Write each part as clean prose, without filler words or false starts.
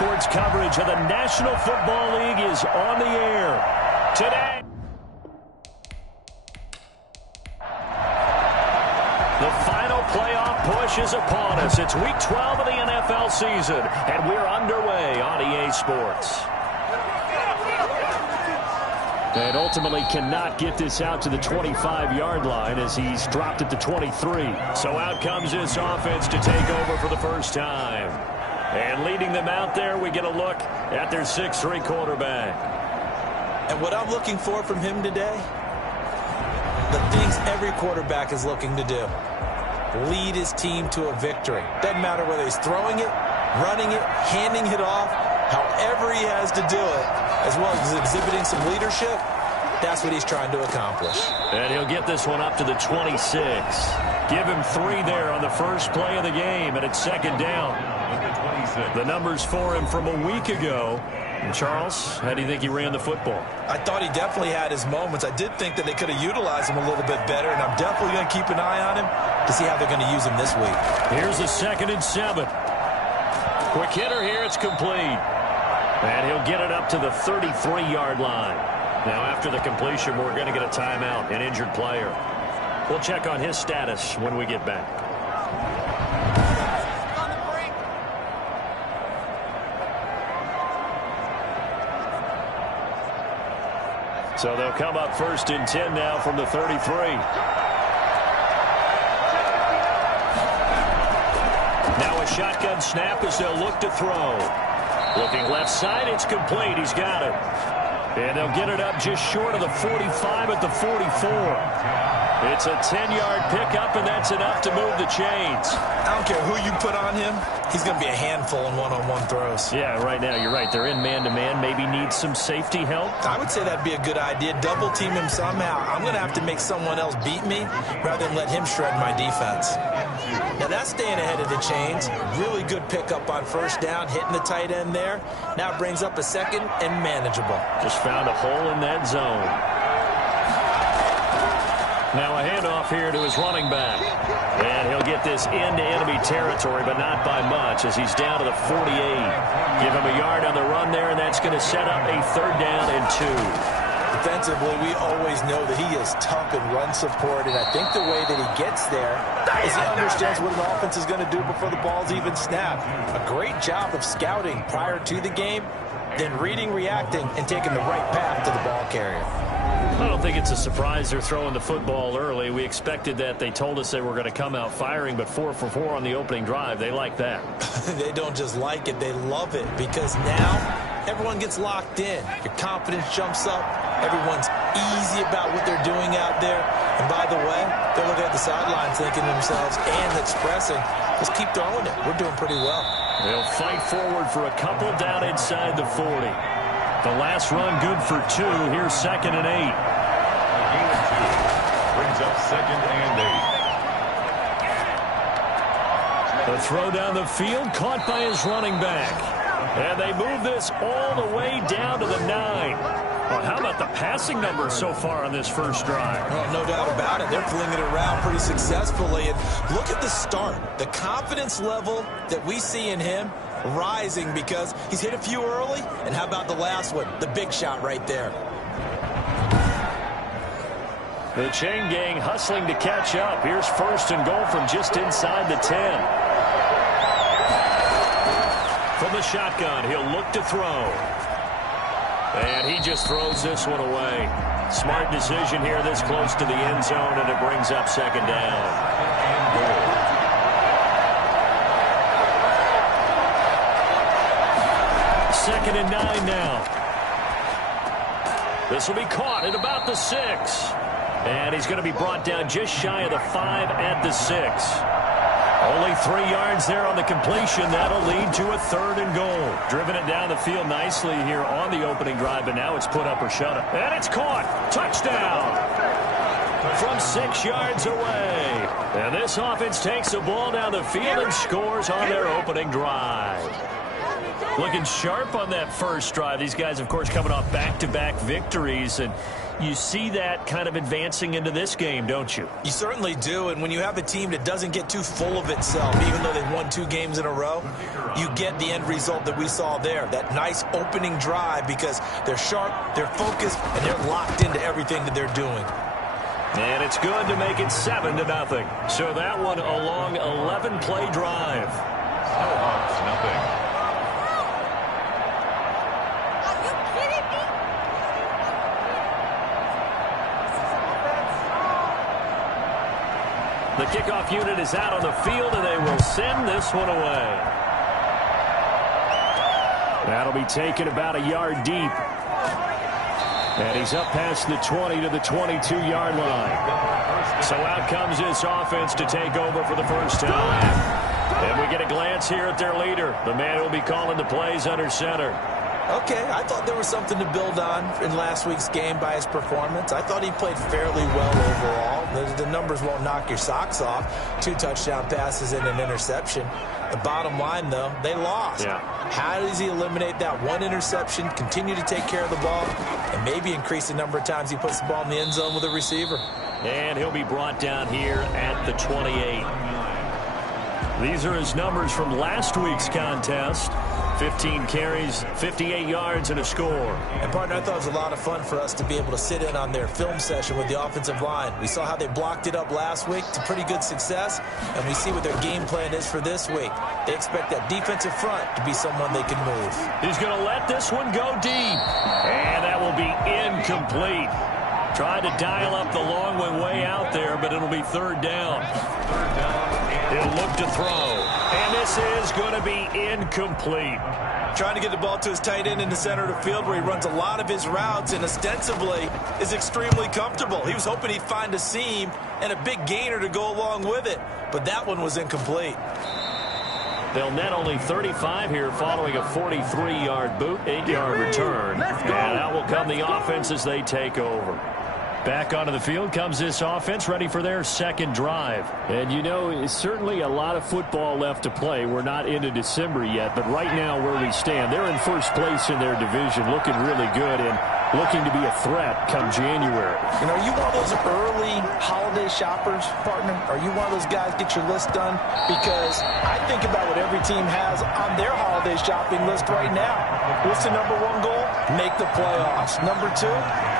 Sports coverage of the National Football League is on the air today. The final playoff push is upon us. It's Week 12 of the NFL season, and we're underway on EA Sports. And ultimately cannot get this out to the 25-yard line as he's dropped it to 23. So out comes this offense to take over for the first time. And leading them out there, we get a look at their 6'3" quarterback. And what I'm looking for from him today, the things every quarterback is looking to do. Lead his team to a victory. Doesn't matter whether he's throwing it, running it, handing it off, however he has to do it, as well as exhibiting some leadership, that's what he's trying to accomplish. And he'll get this one up to the 26. Give him 3 there on the first play of the game, and it's second down. The numbers for him from a week ago. And Charles, how do you think he ran the football? I thought he definitely had his moments. I did think that they could have utilized him a little bit better, and I'm definitely going to keep an eye on him to see how they're going to use him this week. Here's a 2nd and 7. Quick hitter here, it's complete. And he'll get it up to the 33-yard line. Now, after the completion, we're going to get a timeout, an injured player. We'll check on his status when we get back. So they'll come up 1st and 10 now from the 33. Now a shotgun snap as they'll look to throw. Looking left side, it's complete. He's got it. And they'll get it up just short of the 45 at the 44. It's a 10-yard pickup, and that's enough to move the chains. I don't care who you put on him. He's going to be a handful in one-on-one throws. Yeah, right now, you're right. They're in man-to-man. Maybe needs some safety help. I would say that'd be a good idea. Double-team him somehow. I'm going to have to make someone else beat me rather than let him shred my defense. Now, that's staying ahead of the chains. Really good pickup on first down, hitting the tight end there. Now it brings up a 2nd and manageable. Just found a hole in that zone. Now a handoff here to his running back. And he'll get this into enemy territory, but not by much as he's down to the 48. Give him a yard on the run there, and that's going to set up a 3rd down and 2. Defensively, we always know that he is tough in run support, and I think the way that he gets there is he understands what an offense is going to do before the ball's even snapped. A great job of scouting prior to the game, then reading, reacting, and taking the right path to the ball carrier. I don't think it's a surprise they're throwing the football early. We expected that. They told us they were going to come out firing, but 4 for 4 on the opening drive. They like that. They don't just like it, they love it, because now everyone gets locked in. Your confidence jumps up. Everyone's easy about what they're doing out there. And by the way, they're looking at the sidelines thinking to themselves and expressing, just keep throwing it. We're doing pretty well. They'll fight forward for a couple down inside the 40. The last run good for 2. Here's 2nd and 8. Brings up 2nd and 8. The throw down the field, caught by his running back. And they move this all the way down to the 9. Well, how about the passing numbers so far on this first drive? Well, no doubt about it. They're flinging it around pretty successfully. And look at the start. The confidence level that we see in him rising because he's hit a few early. And how about the last one? The big shot right there. The chain gang hustling to catch up. Here's 1st and goal from just inside the 10. From the shotgun, he'll look to throw. And he just throws this one away. Smart decision here this close to the end zone, and it brings up 2nd down. 2nd and 9 now. This will be caught at about the 6. And he's going to be brought down just shy of the 5 at the 6. Only 3 yards there on the completion. That'll lead to a 3rd and goal. Driven it down the field nicely here on the opening drive, but now it's put up or shut up. And it's caught. Touchdown. From 6 yards away. And this offense takes the ball down the field and scores on their opening drive. Looking sharp on that first drive. These guys, of course, coming off back-to-back victories, and you see that kind of advancing into this game, don't you? You certainly do, and when you have a team that doesn't get too full of itself, even though they've won 2 games in a row, you get the end result that we saw there, that nice opening drive, because they're sharp, they're focused, and they're locked into everything that they're doing. And it's good to make it 7-0. So that one a long 11-play drive. Snowhawks, nothing. The kickoff unit is out on the field, and they will send this one away. That'll be taken about a yard deep. And he's up past the 20 to the 22-yard line. So out comes this offense to take over for the first time. And we get a glance here at their leader, the man who will be calling the plays under center. Okay, I thought there was something to build on in last week's game by his performance. I thought he played fairly well overall. The numbers won't knock your socks off. 2 touchdown passes and an interception. The bottom line, though, they lost. Yeah. How does he eliminate that 1 interception, continue to take care of the ball, and maybe increase the number of times he puts the ball in the end zone with a receiver? And he'll be brought down here at the 28. These are his numbers from last week's contest. 15 carries, 58 yards, and a score. And, partner, I thought it was a lot of fun for us to be able to sit in on their film session with the offensive line. We saw how they blocked it up last week to pretty good success, and we see what their game plan is for this week. They expect that defensive front to be someone they can move. He's going to let this one go deep. And that will be incomplete. Tried to dial up the long one way out there, but it'll be 3rd down. He'll look to throw. And this is going to be incomplete. Trying to get the ball to his tight end in the center of the field where he runs a lot of his routes and ostensibly is extremely comfortable. He was hoping he'd find a seam and a big gainer to go along with it, but that one was incomplete. They'll net only 35 here following a 43-yard boot, 8-yard return. And out will come the offense as they take over. Back onto the field comes this offense, ready for their second drive. And, you know, it's certainly a lot of football left to play. We're not into December yet, but right now where we stand, they're in first place in their division, looking really good and looking to be a threat come January. You know, are you one of those early holiday shoppers, partner? Are you one of those guys get your list done? Because I think about what every team has on their holiday shopping list right now. What's the number 1 goal? Make the playoffs. Number 2,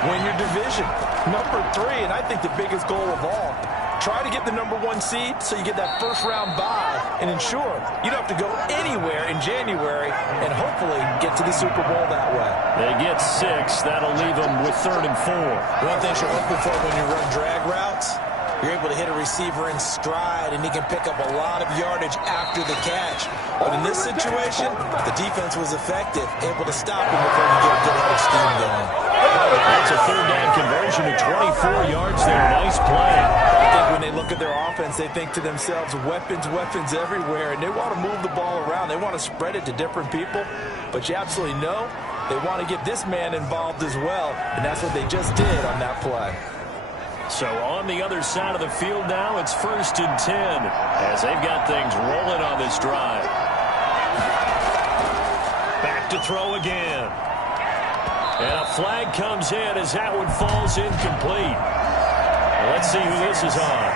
win your division. Number 3, and I think the biggest goal of all, try to get the number 1 seed so you get that first-round bye and ensure you don't have to go anywhere in January and hopefully get to the Super Bowl that way. They get 6. That'll leave them with 3rd and 4. One thing you're looking for when you run drag routes, you're able to hit a receiver in stride, and he can pick up a lot of yardage after the catch. But in this situation, the defense was effective, able to stop him before you get a good head of steam going. That's a 3rd down conversion to 24 yards there. Nice play. I think when they look at their offense, they think to themselves, weapons, weapons everywhere, and they want to move the ball around. They want to spread it to different people, but you absolutely know they want to get this man involved as well, and that's what they just did on that play. So on the other side of the field now, it's 1st and 10 as they've got things rolling on this drive. Back to throw again. And a flag comes in as that one falls incomplete. Let's see who this is on.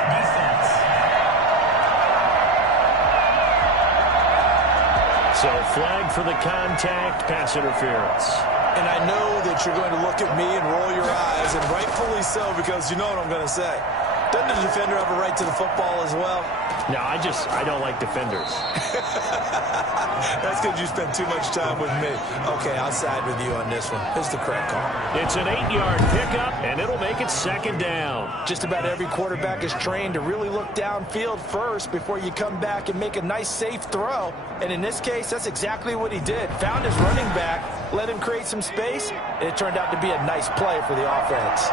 So flag for the contact, pass interference. And I know that you're going to look at me and roll your eyes, and rightfully so, because you know what I'm going to say. Doesn't the defender have a right to the football as well? No, I don't like defenders. That's because you spend too much time with me. Okay, I'll side with you on this one. It's the correct call. It's an 8-yard pickup, and it'll make it 2nd down. Just about every quarterback is trained to really look downfield first before you come back and make a nice, safe throw. And in this case, that's exactly what he did. Found his running back, let him create some space, and it turned out to be a nice play for the offense.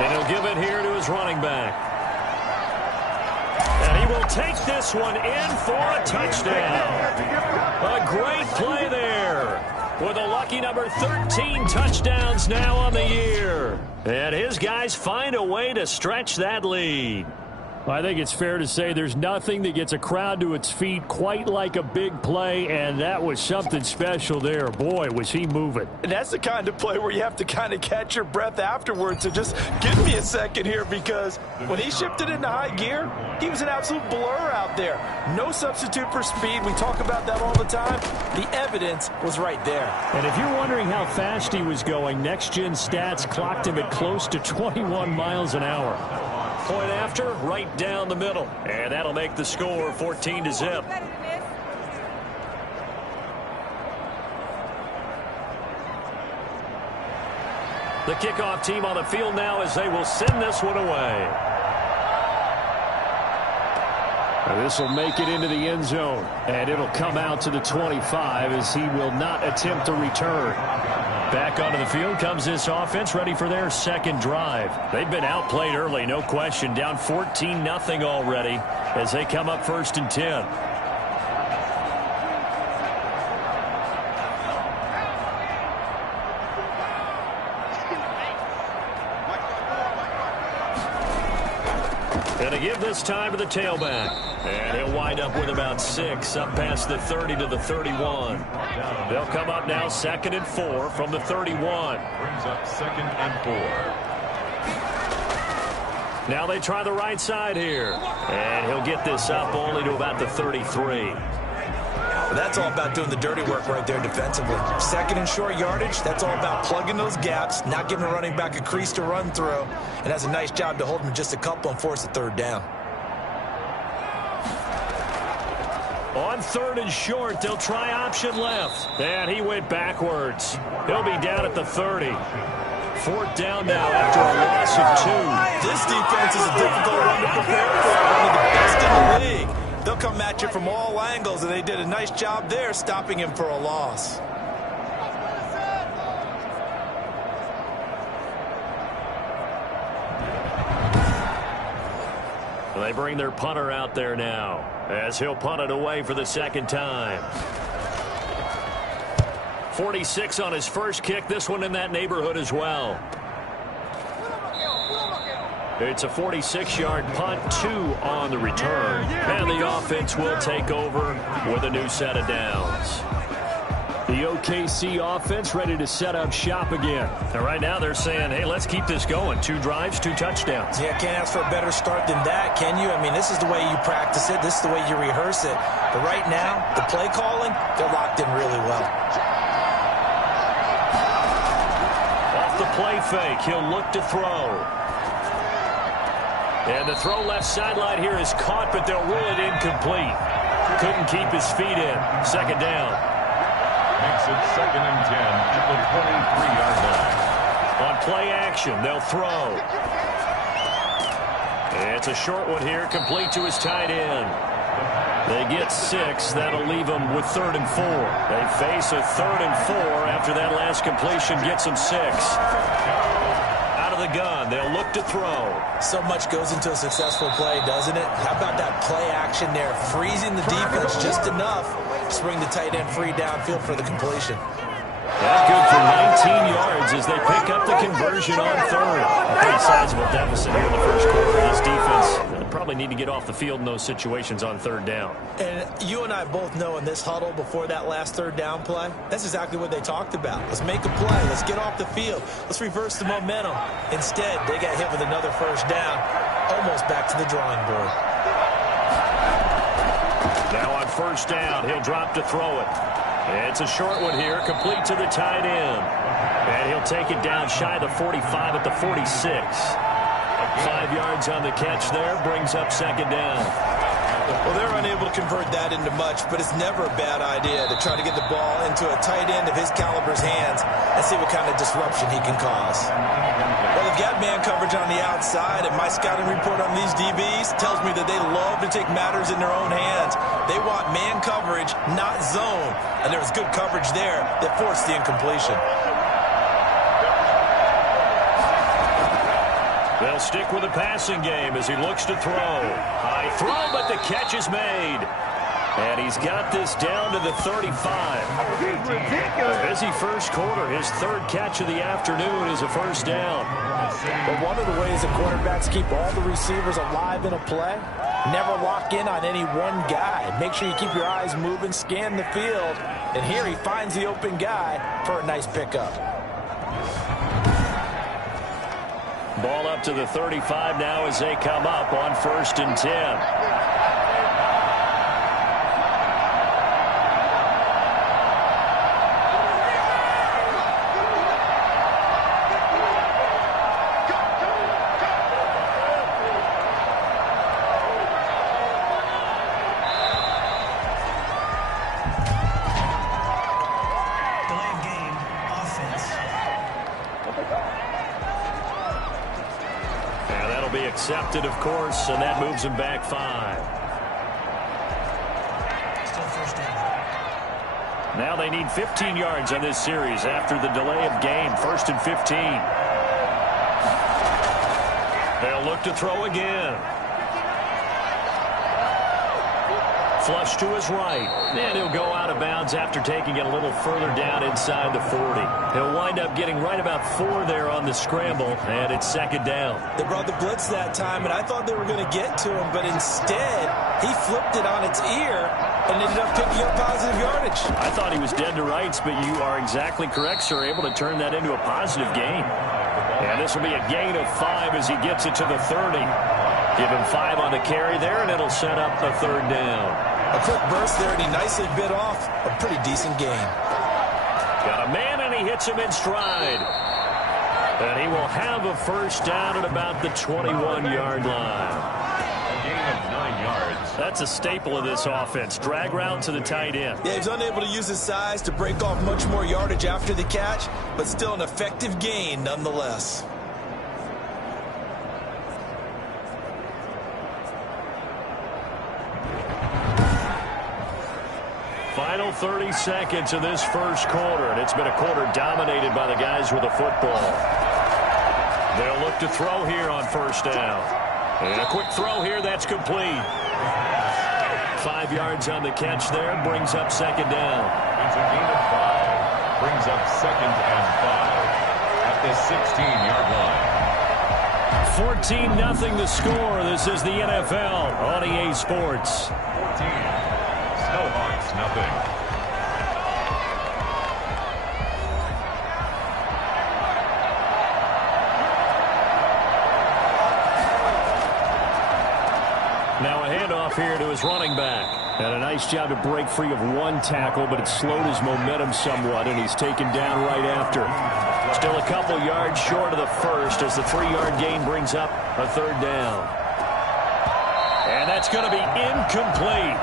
And he'll give it here to his running back. And he will take this one in for a touchdown. A great play there. With a lucky number 13 touchdowns now on the year. And his guys find a way to stretch that lead. I think it's fair to say there's nothing that gets a crowd to its feet quite like a big play, and that was something special there. Boy, was he moving. And that's the kind of play where you have to kind of catch your breath afterwards. So just give me a second here, because when he shifted into high gear, he was an absolute blur out there. No substitute for speed. We talk about that all the time. The evidence was right there. And if you're wondering how fast he was going, next-gen stats clocked him at close to 21 miles an hour. Point after, right down the middle. And that'll make the score 14-0. The kickoff team on the field now as they will send this one away. This will make it into the end zone, and it'll come out to the 25 as he will not attempt to return. Back onto the field comes this offense, ready for their second drive. They've been outplayed early, no question. Down 14-0 already as they come up 1st and 10. Going to give this time to the tailback. And he'll wind up with about 6 up past the 30 to the 31. They'll come up now 2nd and 4 from the 31. Brings up 2nd and 4. Now they try the right side here. And he'll get this up only to about the 33. That's all about doing the dirty work right there defensively. 2nd and short yardage, that's all about plugging those gaps, not giving a running back a crease to run through, and has a nice job to hold him just a couple and force a 3rd down. On 3rd and short, they'll try option left. And he went backwards. He'll be down at the 30. 4th down now after a loss of 2. This defense is a difficult one to prepare for, one of the best in the league. They'll come at you from all angles, and they did a nice job there stopping him for a loss. They bring their punter out there now as he'll punt it away for the 2nd time. 46 on his first kick. This one in that neighborhood as well. It's a 46-yard punt, 2 on the return. And the offense will take over with a new set of downs. The OKC offense ready to set up shop again. And right now they're saying, hey, let's keep this going. 2 drives, 2 touchdowns. Yeah, can't ask for a better start than that, can you? I mean, this is the way you practice it. This is the way you rehearse it. But right now, the play calling, they're locked in really well. Off the play fake, he'll look to throw. And the throw left sideline here is caught, but they'll rule it incomplete. Couldn't keep his feet in. 2nd down. Makes it 2nd and 10 at the 23-yard line. On play action, they'll throw. It's a short one here, complete to his tight end. They get 6. That'll leave them with 3rd and 4. They face a 3rd and 4 after that last completion gets them 6. Out of the gun, they'll look to throw. So much goes into a successful play, doesn't it? How about that play action there? Freezing the defense just enough to bring the tight end free downfield for the completion. That's good for 19 yards as they pick up the conversion on 3rd. A pretty sizable deficit here in the first quarter. This defense probably need to get off the field in those situations on 3rd down. And you and I both know in this huddle before that last 3rd down play, that's exactly what they talked about. Let's make a play. Let's get off the field. Let's reverse the momentum. Instead, they got hit with another 1st down, almost back to the drawing board. Now on 1st down, he'll drop to throw it. It's a short one here, complete to the tight end. And he'll take it down shy of the 45 at the 46. 5 yards on the catch there, brings up 2nd down. Well, they're unable to convert that into much, but it's never a bad idea to try to get the ball into a tight end of his caliber's hands and see what kind of disruption he can cause. Well, they've got man coverage on the outside, and my scouting report on these DBs tells me that they love to take matters in their own hands. They want man coverage, not zone, and there was good coverage there that forced the incompletion. They'll stick with the passing game as he looks to throw. High throw, but the catch is made. And he's got this down to the 35. A busy first quarter. His third catch of the afternoon is a first down. But one of the ways the quarterbacks keep all the receivers alive in a play, never lock in on any one guy. Make sure you keep your eyes moving, scan the field. And here he finds the open guy for a nice pickup. Ball up to the 35 now as they come up on 1st and 10. Accepted, of course, and that moves him back 5. Still first down. Now they need 15 yards on this series after the delay of game. 1st and 15. They'll look to throw again. Flush to his right. And he'll go out of bounds after taking it a little further down inside the 40. He'll wind up getting right about 4 there on the scramble, and it's 2nd down. They brought the blitz that time, and I thought they were going to get to him, but instead he flipped it on its ear and ended up picking up positive yardage. I thought he was dead to rights, but you are exactly correct, sir. Able to turn that into a positive gain. And this will be a gain of 5 as he gets it to the 30. Give him 5 on the carry there, and it'll set up a 3rd down. A quick burst there, and he nicely bit off a pretty decent gain. Got a man, and he hits him in stride. And he will have a first down at about the 21-yard line. A gain of 9 yards. That's a staple of this offense. Drag route to the tight end. Yeah, he's unable to use his size to break off much more yardage after the catch, but still an effective gain nonetheless. Final 30 seconds of this first quarter, and it's been a quarter dominated by the guys with the football. They'll look to throw here on 1st down. And a quick throw here, that's complete. 5 yards on the catch there, brings up 2nd down. It's a gain of 5. Brings up 2nd and 5 at the 16-yard line. 14-0 the score. This is the NFL on EA Sports. 14. Snowhawks, nothing. Now a handoff here to his running back. And a nice job to break free of 1 tackle, but it slowed his momentum somewhat, and he's taken down right after. Still a couple yards short of the first as the 3-yard gain brings up a 3rd down. And that's going to be incomplete.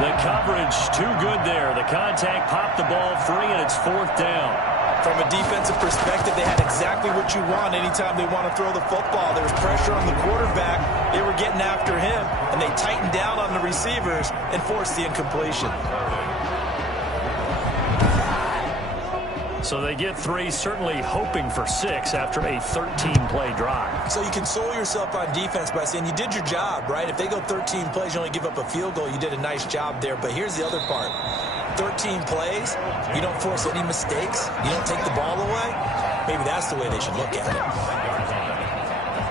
The coverage too good there. The contact popped the ball free, and it's 4th down. From a defensive perspective, they had exactly what you want anytime they want to throw the football. There was pressure on the quarterback. They were getting after him, and they tightened down on the receivers and forced the incompletion. So they get 3, certainly hoping for 6 after a 13-play drive. So you console yourself on defense by saying you did your job, right? If they go 13 plays, you only give up a field goal, you did a nice job there. But here's the other part. 13 plays, you don't force any mistakes, you don't take the ball away. Maybe that's the way they should look at it.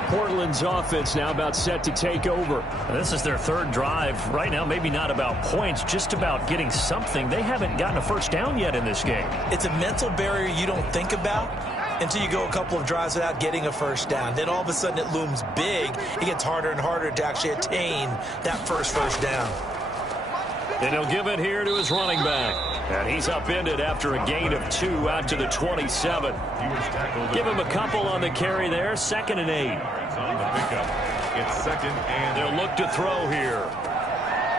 Portland's offense now about set to take over. And this is their 3rd drive. Right now, maybe not about points, just about getting something. They haven't gotten a first down yet in this game. It's a mental barrier you don't think about until you go a couple of drives without getting a first down. Then all of a sudden it looms big. It gets harder and harder to actually attain that first down. And he'll give it here to his running back. And he's upended after a gain of 2 out to the 27. Give him a couple on the carry there. 2nd and 8. On the pickup. It's 2nd and They'll look to throw here.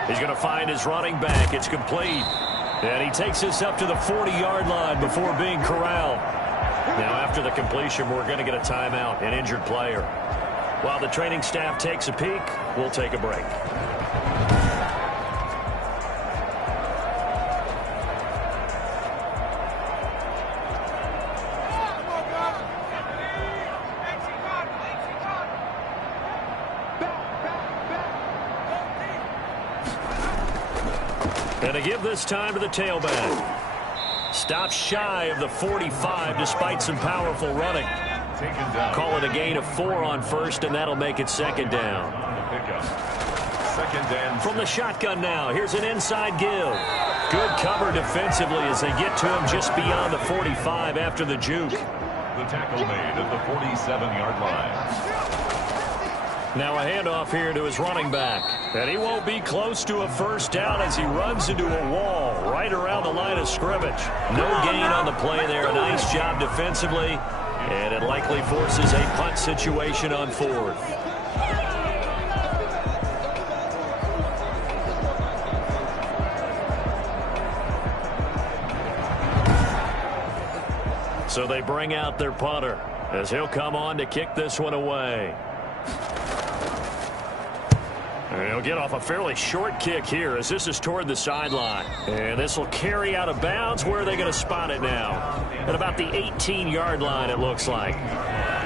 He's going to find his running back. It's complete. And he takes this up to the 40-yard line before being corralled. Now, after the completion, we're going to get a timeout, an injured player. While the training staff takes a peek, we'll take a break. And they give this time to the tailback. Stops shy of the 45 despite some powerful running. Call it a gain of 4 on first, and that'll make it second down. From the shotgun now, here's an inside give. Good cover defensively as they get to him just beyond the 45 after the juke. The tackle made at the 47-yard line. Now a handoff here to his running back. And he won't be close to a first down as he runs into a wall right around the line of scrimmage. No gain on the play there. A nice job defensively. And it likely forces a punt situation on 4th. So they bring out their punter as he'll come on to kick this one away. And he'll get off a fairly short kick here as this is toward the sideline. And this will carry out of bounds. Where are they going to spot it now? At about the 18-yard line, it looks like.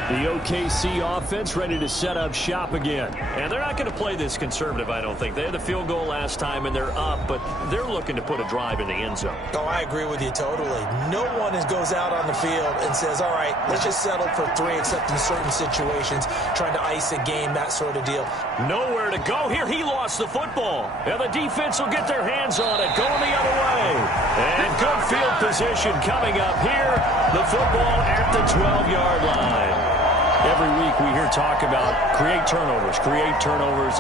The OKC offense ready to set up shop again. And they're not going to play this conservative, I don't think. They had the field goal last time, and they're up, but they're looking to put a drive in the end zone. Oh, I agree with you totally. No one goes out on the field and says, all right, let's just settle for 3, except in certain situations, trying to ice a game, that sort of deal. Nowhere to go here. He lost the football. And the defense will get their hands on it, going the other way. And good field position coming up here. The football at the 12-yard line. Every week we hear talk about create turnovers.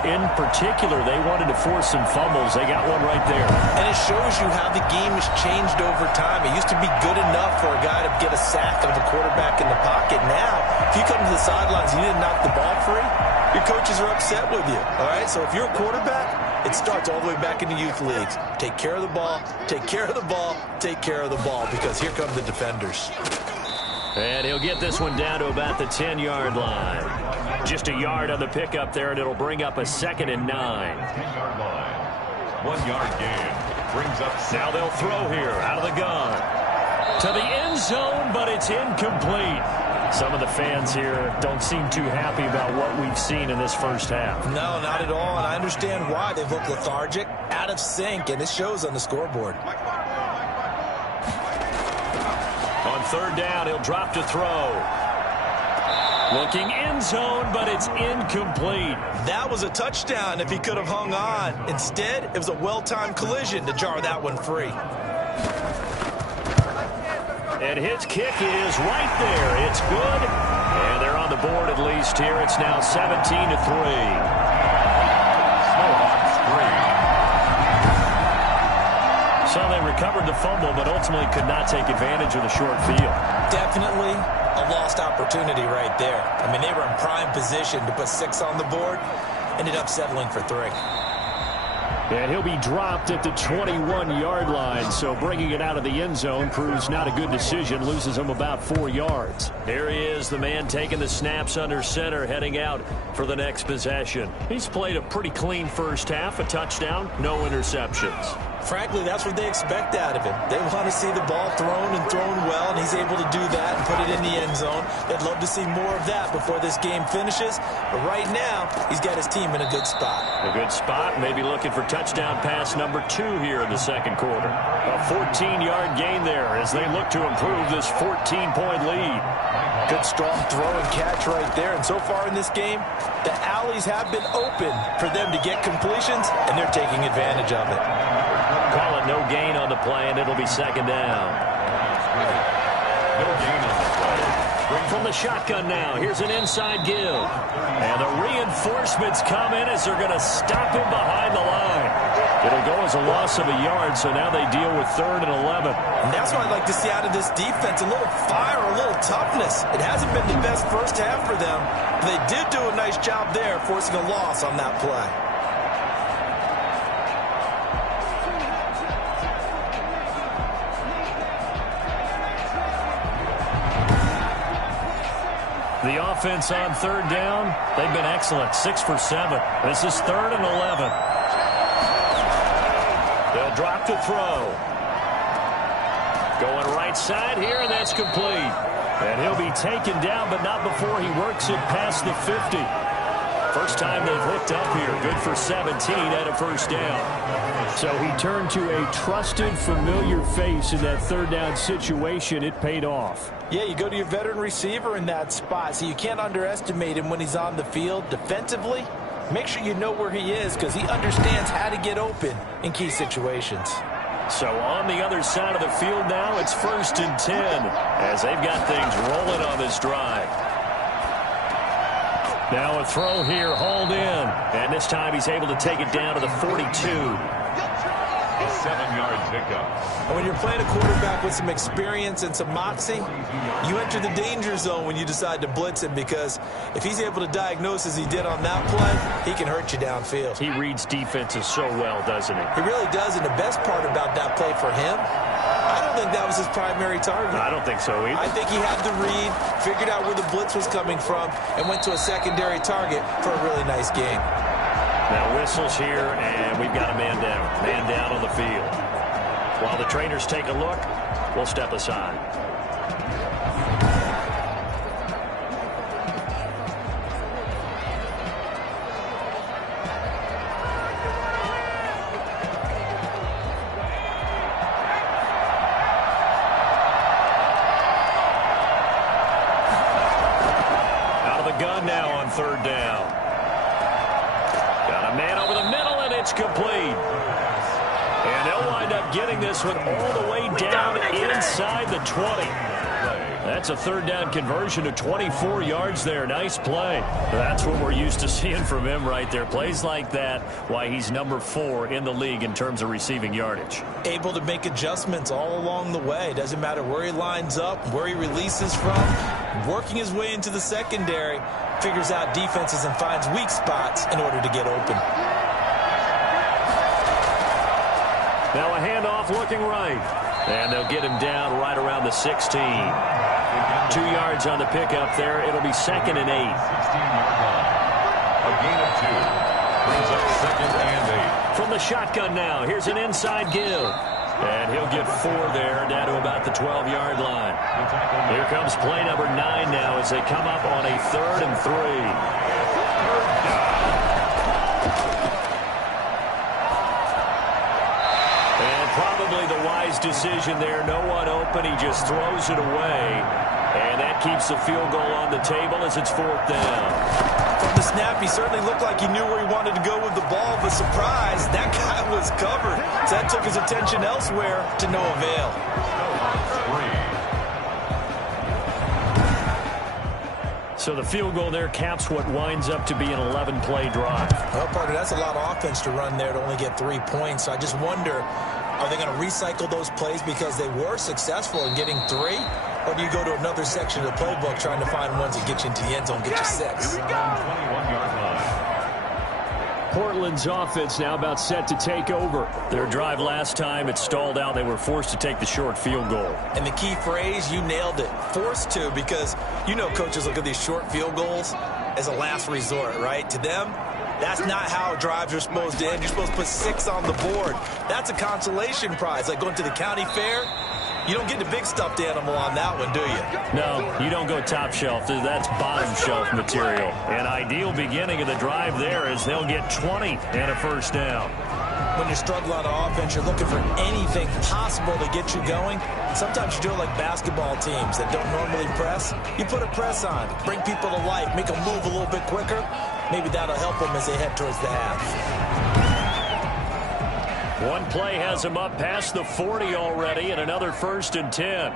In particular, they wanted to force some fumbles. They got one right there. And it shows you how the game has changed over time. It used to be good enough for a guy to get a sack of a quarterback in the pocket. Now, if you come to the sidelines and you didn't knock the ball free, your coaches are upset with you. All right, so if you're a quarterback, it starts all the way back in the youth leagues. Take care of the ball, take care of the ball, take care of the ball, because here come the defenders. And he'll get this one down to about the 10-yard line. Just a yard on the pickup there, and it'll bring up a 2nd and 9. 10-yard line. 1-yard gain. Brings up 6. Now they'll throw here out of the gun. To the end zone, but it's incomplete. Some of the fans here don't seem too happy about what we've seen in this first half. No, not at all, and I understand why. They've looked lethargic, out of sync, and it shows on the scoreboard. On 3rd down, he'll drop to throw. Looking end zone, but it's incomplete. That was a touchdown if he could have hung on. Instead, it was a well-timed collision to jar that one free. And his kick is right there. It's good. And they're on the board at least here. It's now 17-3. Snowhawks 3. So they recovered the fumble, but ultimately could not take advantage of the short field. Definitely a lost opportunity right there. I mean, they were in prime position to put 6 on the board. Ended up settling for 3. And he'll be dropped at the 21-yard line, so bringing it out of the end zone proves not a good decision, loses him about 4 yards. Here he is, the man taking the snaps under center, heading out for the next possession. He's played a pretty clean first half, a touchdown, no interceptions. Frankly, that's what they expect out of him. They want to see the ball thrown and thrown well, and he's able to do that and put it in the end zone. They'd love to see more of that before this game finishes. But right now, he's got his team in a good spot. A good spot, maybe looking for touchdown pass number 2 here in the second quarter. A 14-yard gain there as they look to improve this 14-point lead. Good strong throw and catch right there. And so far in this game, the alleys have been open for them to get completions, and they're taking advantage of it. Call it no gain on the play, and it'll be second down. No gain on the play. From the shotgun now, here's an inside give. And the reinforcements come in as they're going to stop him behind the line. It'll go as a loss of a yard, so now they deal with 3rd and 11. And that's what I'd like to see out of this defense, a little fire, a little toughness. It hasn't been the best first half for them, but they did do a nice job there, forcing a loss on that play. The offense on 3rd down, they've been excellent, 6 for 7. This is 3rd and 11. They'll drop to throw. Going right side here, and that's complete. And he'll be taken down, but not before he works it past the 50. First time they've hooked up here. Good for 17 and a first down. So he turned to a trusted, familiar face in that third down situation. It paid off. Yeah, you go to your veteran receiver in that spot, so you can't underestimate him when he's on the field. Defensively, make sure you know where he is because he understands how to get open in key situations. So on the other side of the field now, it's 1st and 10 as they've got things rolling on this drive. Now a throw here, hauled in. And this time he's able to take it down to the 42. A 7-yard pickup. And when you're playing a quarterback with some experience and some moxie, you enter the danger zone when you decide to blitz him because if he's able to diagnose as he did on that play, he can hurt you downfield. He reads defenses so well, doesn't he? He really does, and the best part about that play for him, I don't think that was his primary target. I don't think so either. I think he had the read, figured out where the blitz was coming from, and went to a secondary target for a really nice game. Now whistles here, and we've got a man down. Man down on the field. While the trainers take a look, we'll step aside. Out of the gun now on 3rd down. Got a man over the middle, and it's complete. And they'll wind up getting this one all the way down inside the 20. That's a 3rd down conversion to 24 yards there. Nice play. That's what we're used to seeing from him right there. Plays like that, why he's number 4 in the league in terms of receiving yardage. Able to make adjustments all along the way. Doesn't matter where he lines up, where he releases from. Working his way into the secondary, figures out defenses and finds weak spots in order to get open. Now a handoff looking right. And they'll get him down right around the 16. 2 yards on the pickup there. It'll be 2nd and 8. 16-yard line. A gain of 2. Brings up 2nd and 8. From the shotgun now, here's an inside give. And he'll get 4 there, down to about the 12-yard line. Here comes play number 9 now as they come up on a 3rd and 3. Probably the wise decision there. No one open. He just throws it away. And that keeps the field goal on the table as it's 4th down. From the snap, he certainly looked like he knew where he wanted to go with the ball, but surprise, that guy was covered. So that took his attention elsewhere to no avail. So the field goal there caps what winds up to be an 11-play drive. Well, partner, that's a lot of offense to run there to only get 3 points. So I just wonder, are they going to recycle those plays because they were successful in getting 3? Or do you go to another section of the playbook trying to find ones that get you into the end zone, get you 6? 21-yard line. Portland's offense now about set to take over. Their drive last time, it stalled out. They were forced to take the short field goal. And the key phrase, you nailed it, forced to, because you know coaches look at these short field goals as a last resort, right? To them, that's not how drives are supposed to end. You're supposed to put 6 on the board. That's a consolation prize, like going to the county fair. You don't get the big stuffed animal on that one, do you? No, you don't go top shelf. That's bottom shelf material. An ideal beginning of the drive there as they'll get 20 and a first down. When you're struggling on offense, you're looking for anything possible to get you going. Sometimes you do it like basketball teams that don't normally press. You put a press on, bring people to life, make them move a little bit quicker. Maybe that'll help them as they head towards the half. One play has him up past the 40 already, and another 1st and 10.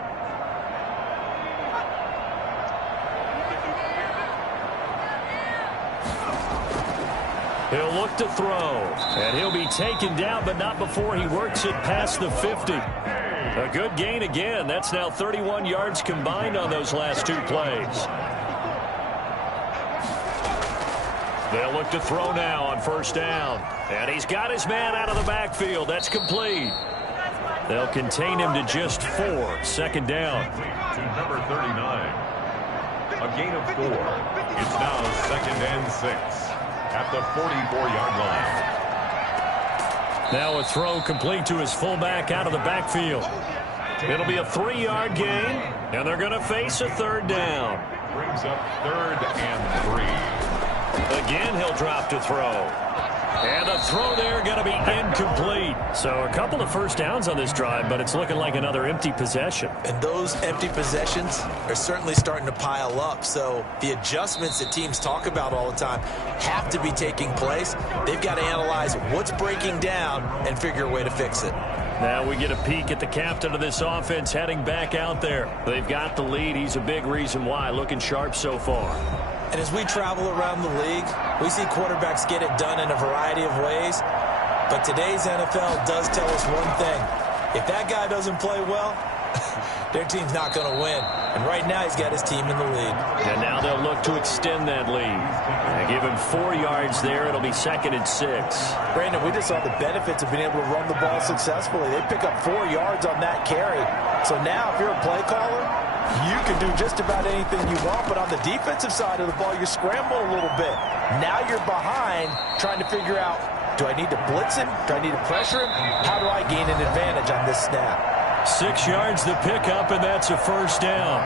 He'll look to throw, and he'll be taken down, but not before he works it past the 50. A good gain again. That's now 31 yards combined on those last 2 plays. They'll look to throw now on 1st down. And he's got his man out of the backfield. That's complete. They'll contain him to just 4. 2nd down. To number 39. A gain of 4. It's now 2nd and 6 at the 44-yard line. Now a throw complete to his fullback out of the backfield. It'll be a 3-yard gain, and they're going to face a 3rd down. Brings up 3rd and 3. Again, he'll drop to throw. And the throw there going to be incomplete. So a couple of first downs on this drive, but it's looking like another empty possession. And those empty possessions are certainly starting to pile up. So the adjustments that teams talk about all the time have to be taking place. They've got to analyze what's breaking down and figure a way to fix it. Now we get a peek at the captain of this offense heading back out there. They've got the lead. He's a big reason why. Looking sharp so far. And as we travel around the league, we see quarterbacks get it done in a variety of ways. But today's NFL does tell us one thing. If that guy doesn't play well, their team's not going to win. And right now he's got his team in the lead. And now they'll look to extend that lead. They give him 4 yards there. It'll be 2nd and 6. Brandon, we just saw the benefits of being able to run the ball successfully. They pick up 4 yards on that carry. So now if you're a play caller, you can do just about anything you want, but on the defensive side of the ball, you're scrambling a little bit. Now you're behind trying to figure out, do I need to blitz him? Do I need to pressure him? How do I gain an advantage on this snap? 6 yards the pickup, and that's a first down.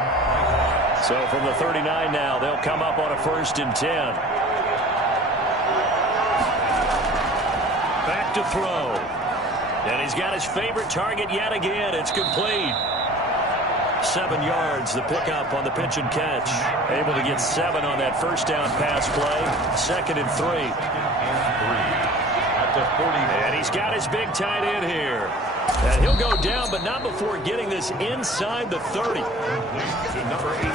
So from the 39 now, they'll come up on a 1st and 10. Back to throw. And he's got his favorite target yet again. It's complete. 7 yards, the pickup on the pitch and catch. Able to get 7 on that first down pass play. 2nd and 3. At the 40. And he's got his big tight end here. And he'll go down, but not before getting this inside the 30. To number 82.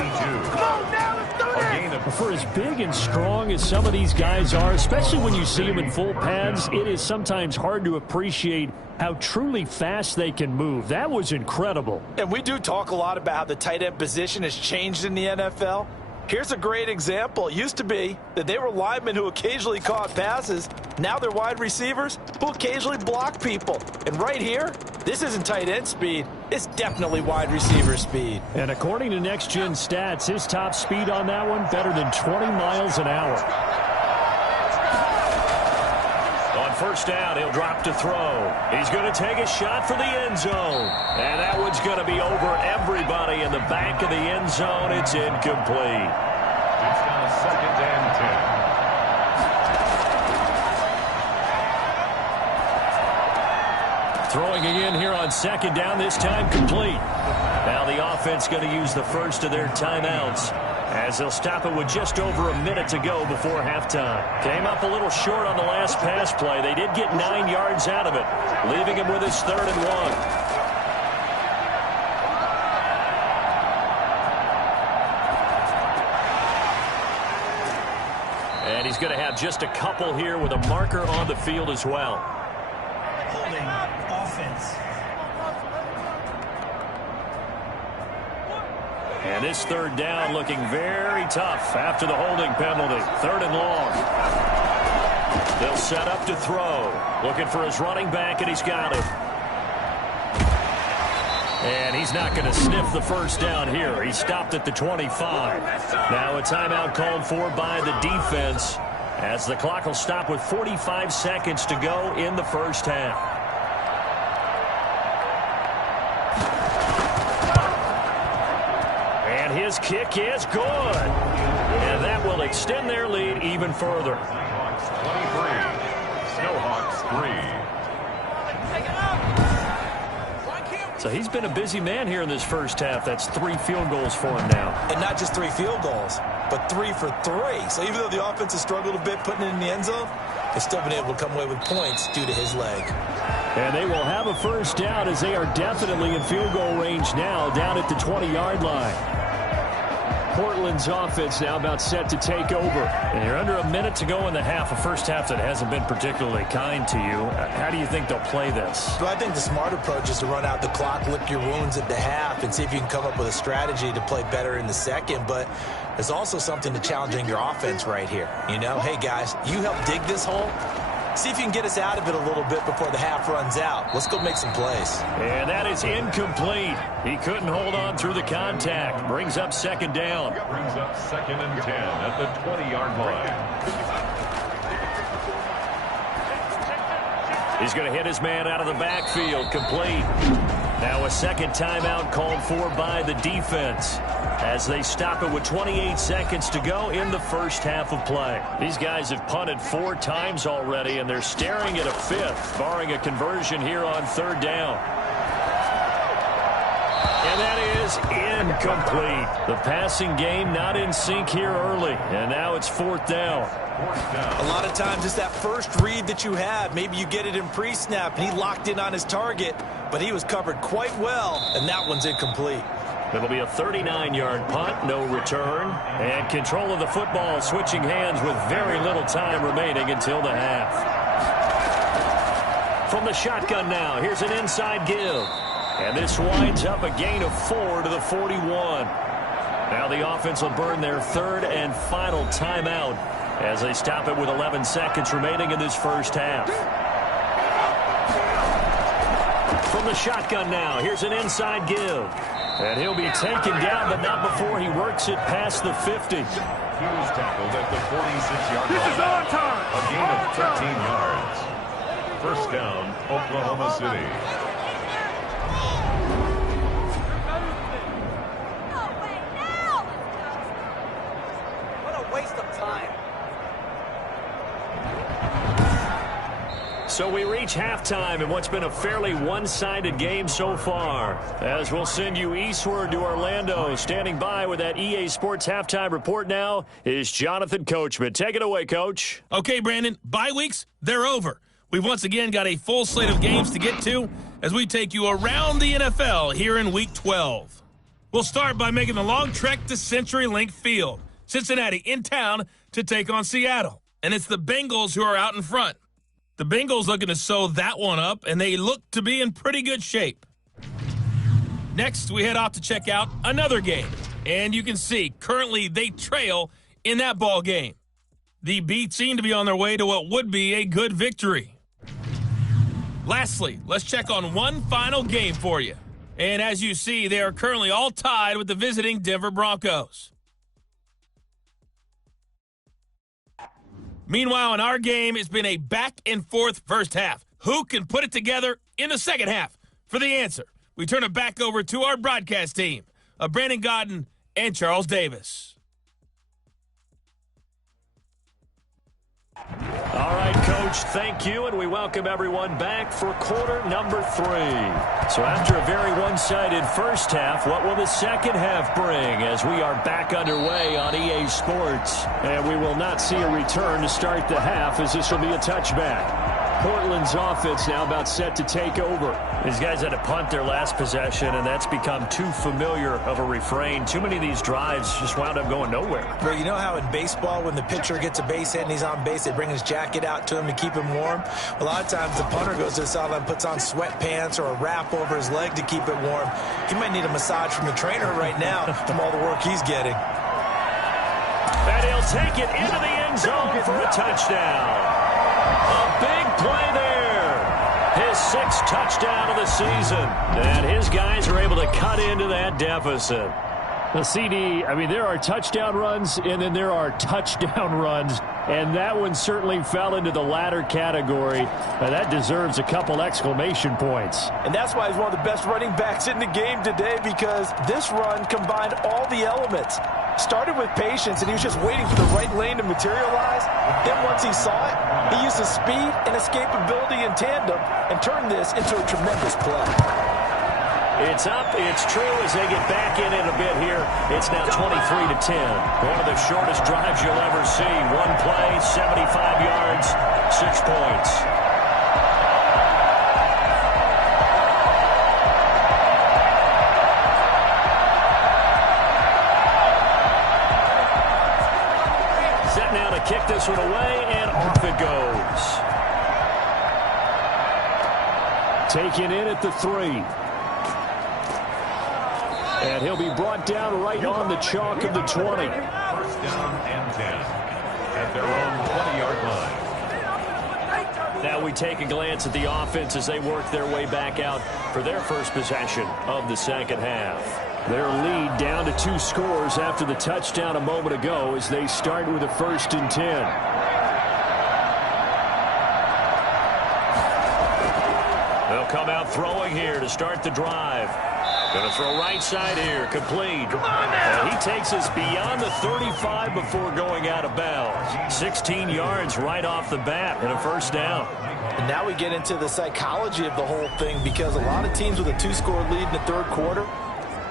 A gain of For as big and strong as some of these guys are, especially when you see them in full pads, it is sometimes hard to appreciate how truly fast they can move. That was incredible. And we do talk a lot about how the tight end position has changed in the NFL. Here's a great example. It used to be that they were linemen who occasionally caught passes. Now they're wide receivers who occasionally block people. And right here, this isn't tight end speed. It's definitely wide receiver speed. And according to Next Gen Stats, his top speed on that one, better than 20 miles an hour. On first down, he'll drop to throw. He's going to take a shot for the end zone. And that one's going to be over everybody in the back of the end zone. It's incomplete. It's now 2nd and 10. Throwing again here on 2nd down, this time complete. Now the offense going to use the first of their timeouts as they'll stop it with just over a minute to go before halftime. Came up a little short on the last pass play. They did get 9 yards out of it, leaving him with his 3rd and 1. And he's going to have just a couple here with a marker on the field as well. Holding offense. And this 3rd down looking very tough after the holding penalty. 3rd and long. They'll set up to throw. Looking for his running back, and he's got it. And he's not going to sniff the first down here. He stopped at the 25. Now a timeout called for by the defense as the clock will stop with 45 seconds to go in the first half. And his kick is good. And that will extend their lead even further. Snowhawks 23. Snowhawks 3. So he's been a busy man here in this first half. That's 3 field goals for him now. And not just 3 field goals, but 3 for 3. So even though the offense has struggled a bit putting it in the end zone, they've still been able to come away with points due to his leg. And they will have a first down as they are definitely in field goal range now down at the 20-yard line. Portland's offense now about set to take over. And you're under a minute to go in the half, a first half that hasn't been particularly kind to you. How do you think they'll play this? Well, I think the smart approach is to run out the clock, lick your wounds at the half, and see if you can come up with a strategy to play better in the second. But there's also something to challenging your offense right here. You know, hey, guys, you help dig this hole. See if you can get us out of it a little bit before the half runs out. Let's go make some plays. And that is incomplete. He couldn't hold on through the contact. Brings up 2nd down. Brings up 2nd and 10 at the 20-yard line. He's going to hit his man out of the backfield. Complete. Now a second timeout called for by the defense as they stop it with 28 seconds to go in the first half of play. These guys have punted 4 times already, and they're staring at a 5th, barring a conversion here on 3rd down. And that is incomplete. The passing game not in sync here early, and now it's 4th down. A lot of times it's that first read that you have. Maybe you get it in pre-snap, and he locked in on his target, but he was covered quite well, and that one's incomplete. It'll be a 39-yard punt, no return, and control of the football switching hands with very little time remaining until the half. From the shotgun now, here's an inside give. And this winds up a gain of 4 to the 41. Now the offense will burn their 3rd and final timeout as they stop it with 11 seconds remaining in this first half. From the shotgun now, here's an inside give. And he'll be taken down, but not before he works it past the 50. He was tackled at the 46-yard line. This is our time. A gain of 13 yards. First down, Oklahoma City. So we reach halftime in what's been a fairly one-sided game so far. As we'll send you eastward to Orlando. Standing by with that EA Sports halftime report now is Jonathan Coachman. Take it away, Coach. Okay, Brandon, bye weeks, they're over. We've once again got a full slate of games to get to as we take you around the NFL here in Week 12. We'll start by making the long trek to CenturyLink Field. Cincinnati in town to take on Seattle. And it's the Bengals who are out in front. The Bengals looking to sew that one up, and they look to be in pretty good shape. Next, we head off to check out another game. And you can see, currently they trail in that ball game. The Beats seem to be on their way to what would be a good victory. Lastly, let's check on one final game for you. And as you see, they are currently all tied with the visiting Denver Broncos. Meanwhile, in our game, it's been a back-and-forth first half. Who can put it together in the second half? For the answer, we turn it back over to our broadcast team of Brandon Godden and Charles Davis. All right, Coach, thank you, and we welcome everyone back for quarter number 3. So after a very one-sided first half, what will the second half bring as we are back underway on EA Sports? And we will not see a return to start the half as this will be a touchback. Portland's offense now about set to take over. These guys had to punt their last possession, and that's become too familiar of a refrain. Too many of these drives just wound up going nowhere. But you know how in baseball, when the pitcher gets a base hit and he's on base, they bring his jacket out to him to keep him warm? A lot of times the punter goes to the sideline, puts on sweatpants or a wrap over his leg to keep it warm. He might need a massage from the trainer right now from all the work he's getting. And he'll take it into the end zone for a touchdown. A big play there. His 6th touchdown of the season. And his guys are able to cut into that deficit. The CD, I mean, there are touchdown runs, and then there are touchdown runs. And that one certainly fell into the latter category. That deserves a couple exclamation points. And that's why he's one of the best running backs in the game today, because this run combined all the elements. Started with patience, and he was just waiting for the right lane to materialize. Then once he saw it, he used his speed and escapability in tandem and turned this into a tremendous play. It's up, it's true as they get back in it a bit here. It's now 23-10. One of the shortest drives you'll ever see. One play, 75 yards, 6 points. Set now to kick this one away, and off it goes. Taken in at the 3. And he'll be brought down right on the chalk of the 20. First down and 10 at their own 20-yard line. Now we take a glance at the offense as they work their way back out for their first possession of the second half. Their lead down to 2 scores after the touchdown a moment ago as they start with a 1st and 10. They'll come out throwing here to start the drive. Going to throw right side here, complete. Come on now. And he takes us beyond the 35 before going out of bounds. 16 yards right off the bat and a first down. And now we get into the psychology of the whole thing, because a lot of teams with a 2-score lead in the third quarter,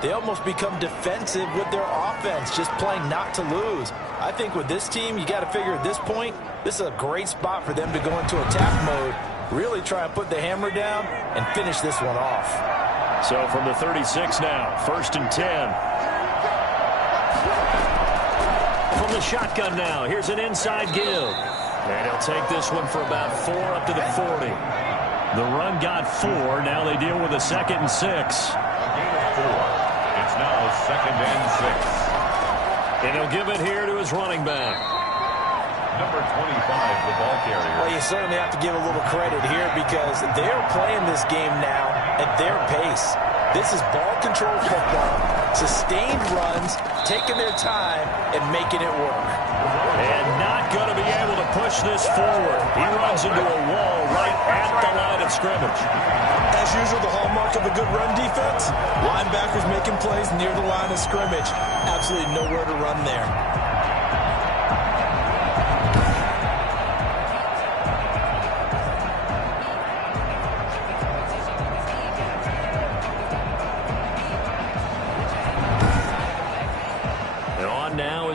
they almost become defensive with their offense, just playing not to lose. I think with this team, you got to figure at this point, this is a great spot for them to go into attack mode, really try and put the hammer down and finish this one off. So from the 36 now, 1st and 10. From the shotgun now, here's an inside give. And he'll take this one for about 4 up to the 40. The run got 4. Now they deal with a 2nd and 6. A gain of 4. It's now 2nd and 6. And he'll give it here to his running back. Number 25, the ball carrier. Well, you certainly have to give a little credit here, because they're playing this game now at their pace. This is ball control football, sustained runs, taking their time and making it work. And not going to be able to push this forward. He runs into a wall right at the line of scrimmage. As usual, the hallmark of a good run defense, linebackers making plays near the line of scrimmage. Absolutely nowhere to run there.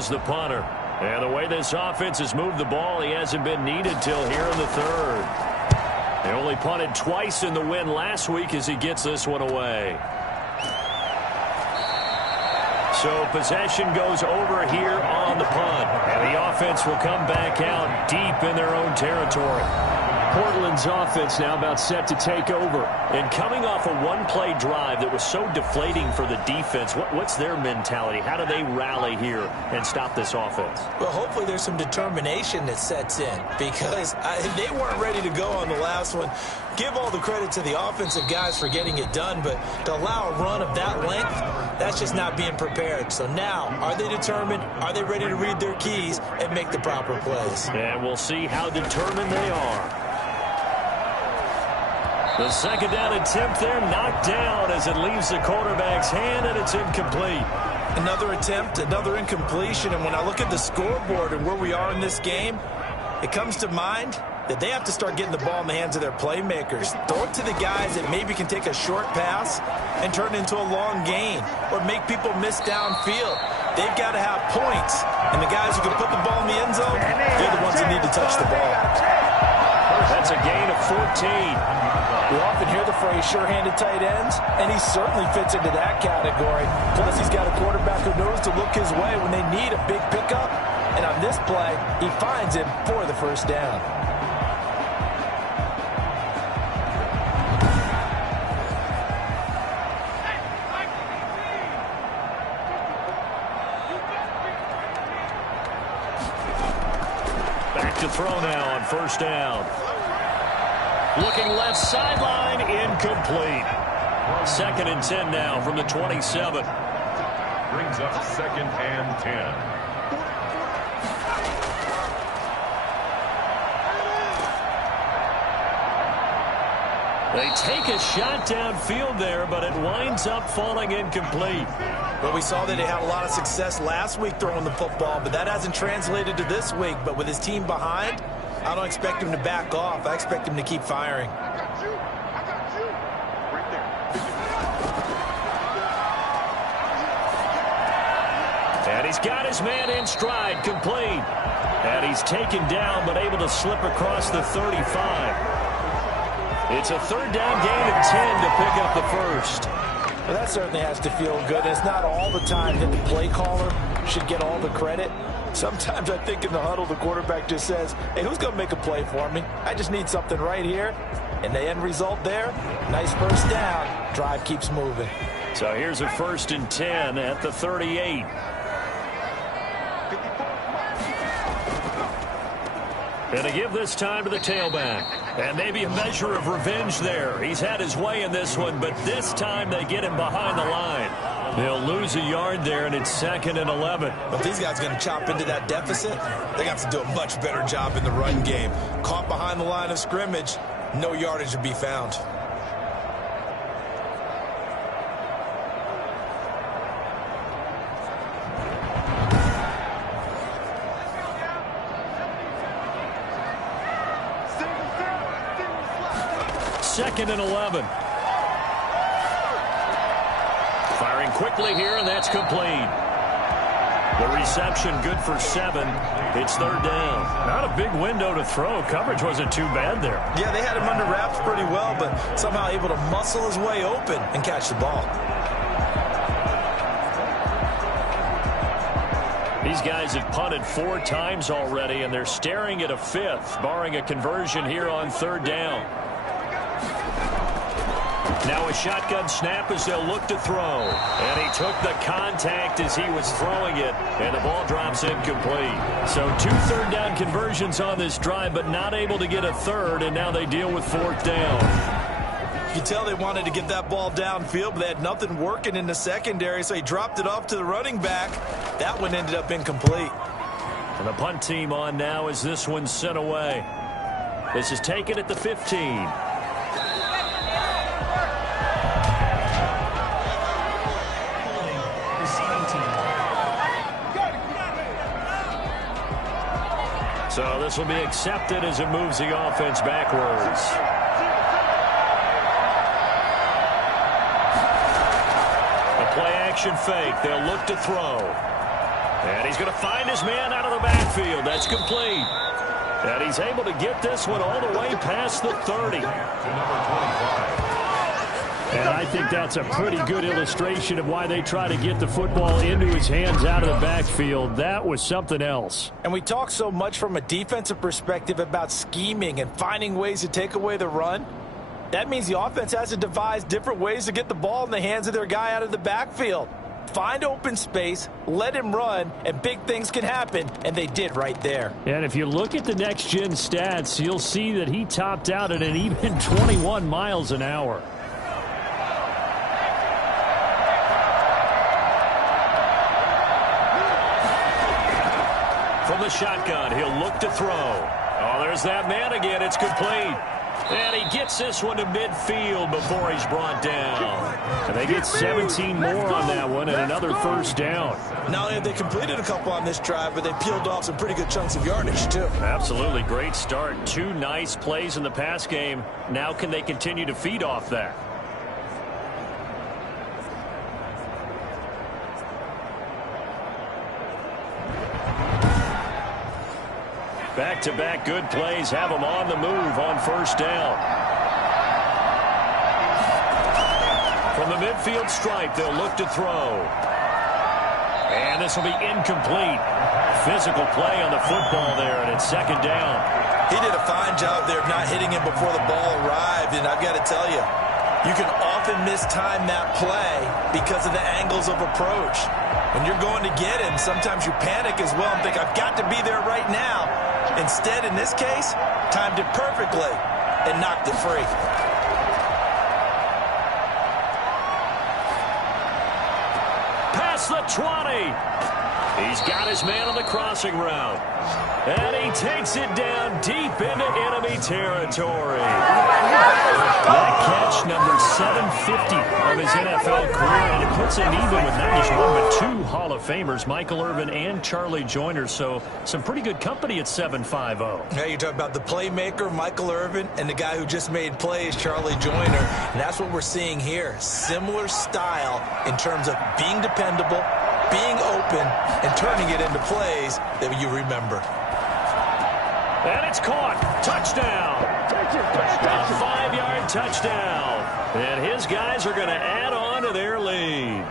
The punter. And the way this offense has moved the ball, he hasn't been needed till here in the third. They only punted twice in the win last week as he gets this one away. So possession goes over here on the punt. And the offense will come back out deep in their own territory. Portland's offense now about set to take over. And coming off a one-play drive that was so deflating for the defense, what's their mentality? How do they rally here and stop this offense? Well, hopefully there's some determination that sets in, because they weren't ready to go on the last one. Give all the credit to the offensive guys for getting it done, but to allow a run of that length, that's just not being prepared. So now, are they determined? Are they ready to read their keys and make the proper plays? And we'll see how determined they are. The 2nd down attempt there knocked down as it leaves the quarterback's hand, and it's incomplete. Another attempt, another incompletion, and when I look at the scoreboard and where we are in this game, it comes to mind that they have to start getting the ball in the hands of their playmakers. Throw it to the guys that maybe can take a short pass and turn it into a long gain, or make people miss downfield. They've got to have points, and the guys who can put the ball in the end zone, they're the ones that need to touch the ball. That's a gain of 14. We often hear the phrase sure-handed tight ends, and he certainly fits into that category. Plus, he's got a quarterback who knows to look his way when they need a big pickup. And on this play, he finds him for the first down. Back to throw now on 1st down. Looking left sideline, incomplete. 2nd and 10 now from the 27. Brings up 2nd and 10. They take a shot downfield there, but it winds up falling incomplete. Well, we saw that he had a lot of success last week throwing the football, but that hasn't translated to this week. But with his team behind, I don't expect him to back off. I expect him to keep firing. And he's got his man in stride, complete. And he's taken down, but able to slip across the 35. It's a 3rd down gain of 10 to pick up the first. Well, that certainly has to feel good. And it's not all the time that the play caller should get all the credit. Sometimes I think in the huddle, the quarterback just says, hey, who's going to make a play for me? I just need something right here. And the end result there, nice first down. Drive keeps moving. So here's a 1st and 10 at the 38. And they give this time to the tailback. And maybe a measure of revenge there. He's had his way in this one, but this time they get him behind the line. They'll lose a yard there, and it's 2nd and 11. If these guys are going to chop into that deficit, they got to do a much better job in the run game. Caught behind the line of scrimmage, no yardage to be found. 2nd and 11. Firing quickly here, and that's complete. The reception good for 7. It's 3rd down. Not a big window to throw. Coverage wasn't too bad there. Yeah, they had him under wraps pretty well, but somehow able to muscle his way open and catch the ball. These guys have punted 4 times already, and they're staring at a 5th, barring a conversion here on 3rd down. Now a shotgun snap as they'll look to throw. And he took the contact as he was throwing it, and the ball drops incomplete. So 2 3rd down conversions on this drive, but not able to get a 3rd, and now they deal with 4th down. You can tell they wanted to get that ball downfield, but they had nothing working in the secondary, so he dropped it off to the running back. That one ended up incomplete. And the punt team on now as this one's sent away. This is taken at the 15. So this will be accepted as it moves the offense backwards. A play-action fake. They'll look to throw. And he's going to find his man out of the backfield. That's complete. And he's able to get this one all the way past the 30. And I think that's a pretty good illustration of why they try to get the football into his hands out of the backfield. That was something else. And we talk so much from a defensive perspective about scheming and finding ways to take away the run. That means the offense has to devise different ways to get the ball in the hands of their guy out of the backfield. Find open space, let him run, and big things can happen, and they did right there. And if you look at the next-gen stats, you'll see that he topped out at an even 21 miles an hour. From the shotgun, he'll look to throw. Oh, there's that man again. It's complete. And he gets this one to midfield before he's brought down. And they get 17 more on that one and another 1st down. Not only have they completed a couple on this drive, but they peeled off some pretty good chunks of yardage, too. Absolutely great start. 2 nice plays in the pass game. Now can they continue to feed off that? Back-to-back good plays have them on the move on 1st down. From the midfield stripe, they'll look to throw. And this will be incomplete. Physical play on the football there, and it's 2nd down. He did a fine job there of not hitting him before the ball arrived, and I've got to tell you, you can often mistime that play because of the angles of approach. When you're going to get him, sometimes you panic as well and think, I've got to be there right now. Instead, in this case, timed it perfectly and knocked it free. Past the 20. He's got his man on the crossing route. And he takes it down deep into enemy territory. That catch, number 750 of his NFL career, and it puts him even with not just one but 2 Hall of Famers, Michael Irvin and Charlie Joyner. So some pretty good company at 750. Yeah, you're talking about the playmaker, Michael Irvin, and the guy who just made plays, Charlie Joyner. And that's what we're seeing here. Similar style in terms of being dependable, being open, and turning it into plays that you remember. And it's caught. Touchdown. A 5-yard touchdown. And his guys are going to add on to their lead.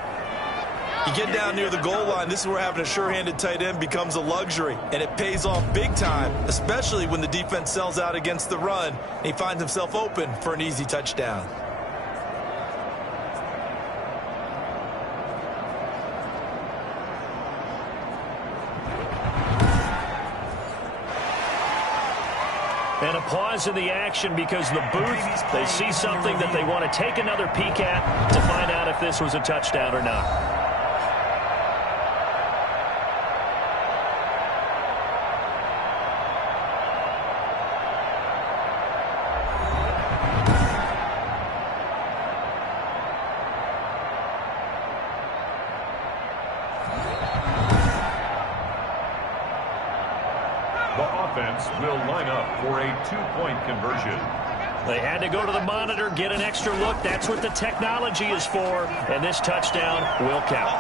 You get down near the goal line, this is where having a sure-handed tight end becomes a luxury, and it pays off big time, especially when the defense sells out against the run, and he finds himself open for an easy touchdown. And a pause in the action because the booth, they see something that they want to take another peek at to find out if this was a touchdown or not. The offense will line up for a 2-point conversion. They had to go to the monitor, get an extra look. That's what the technology is for. And this touchdown will count.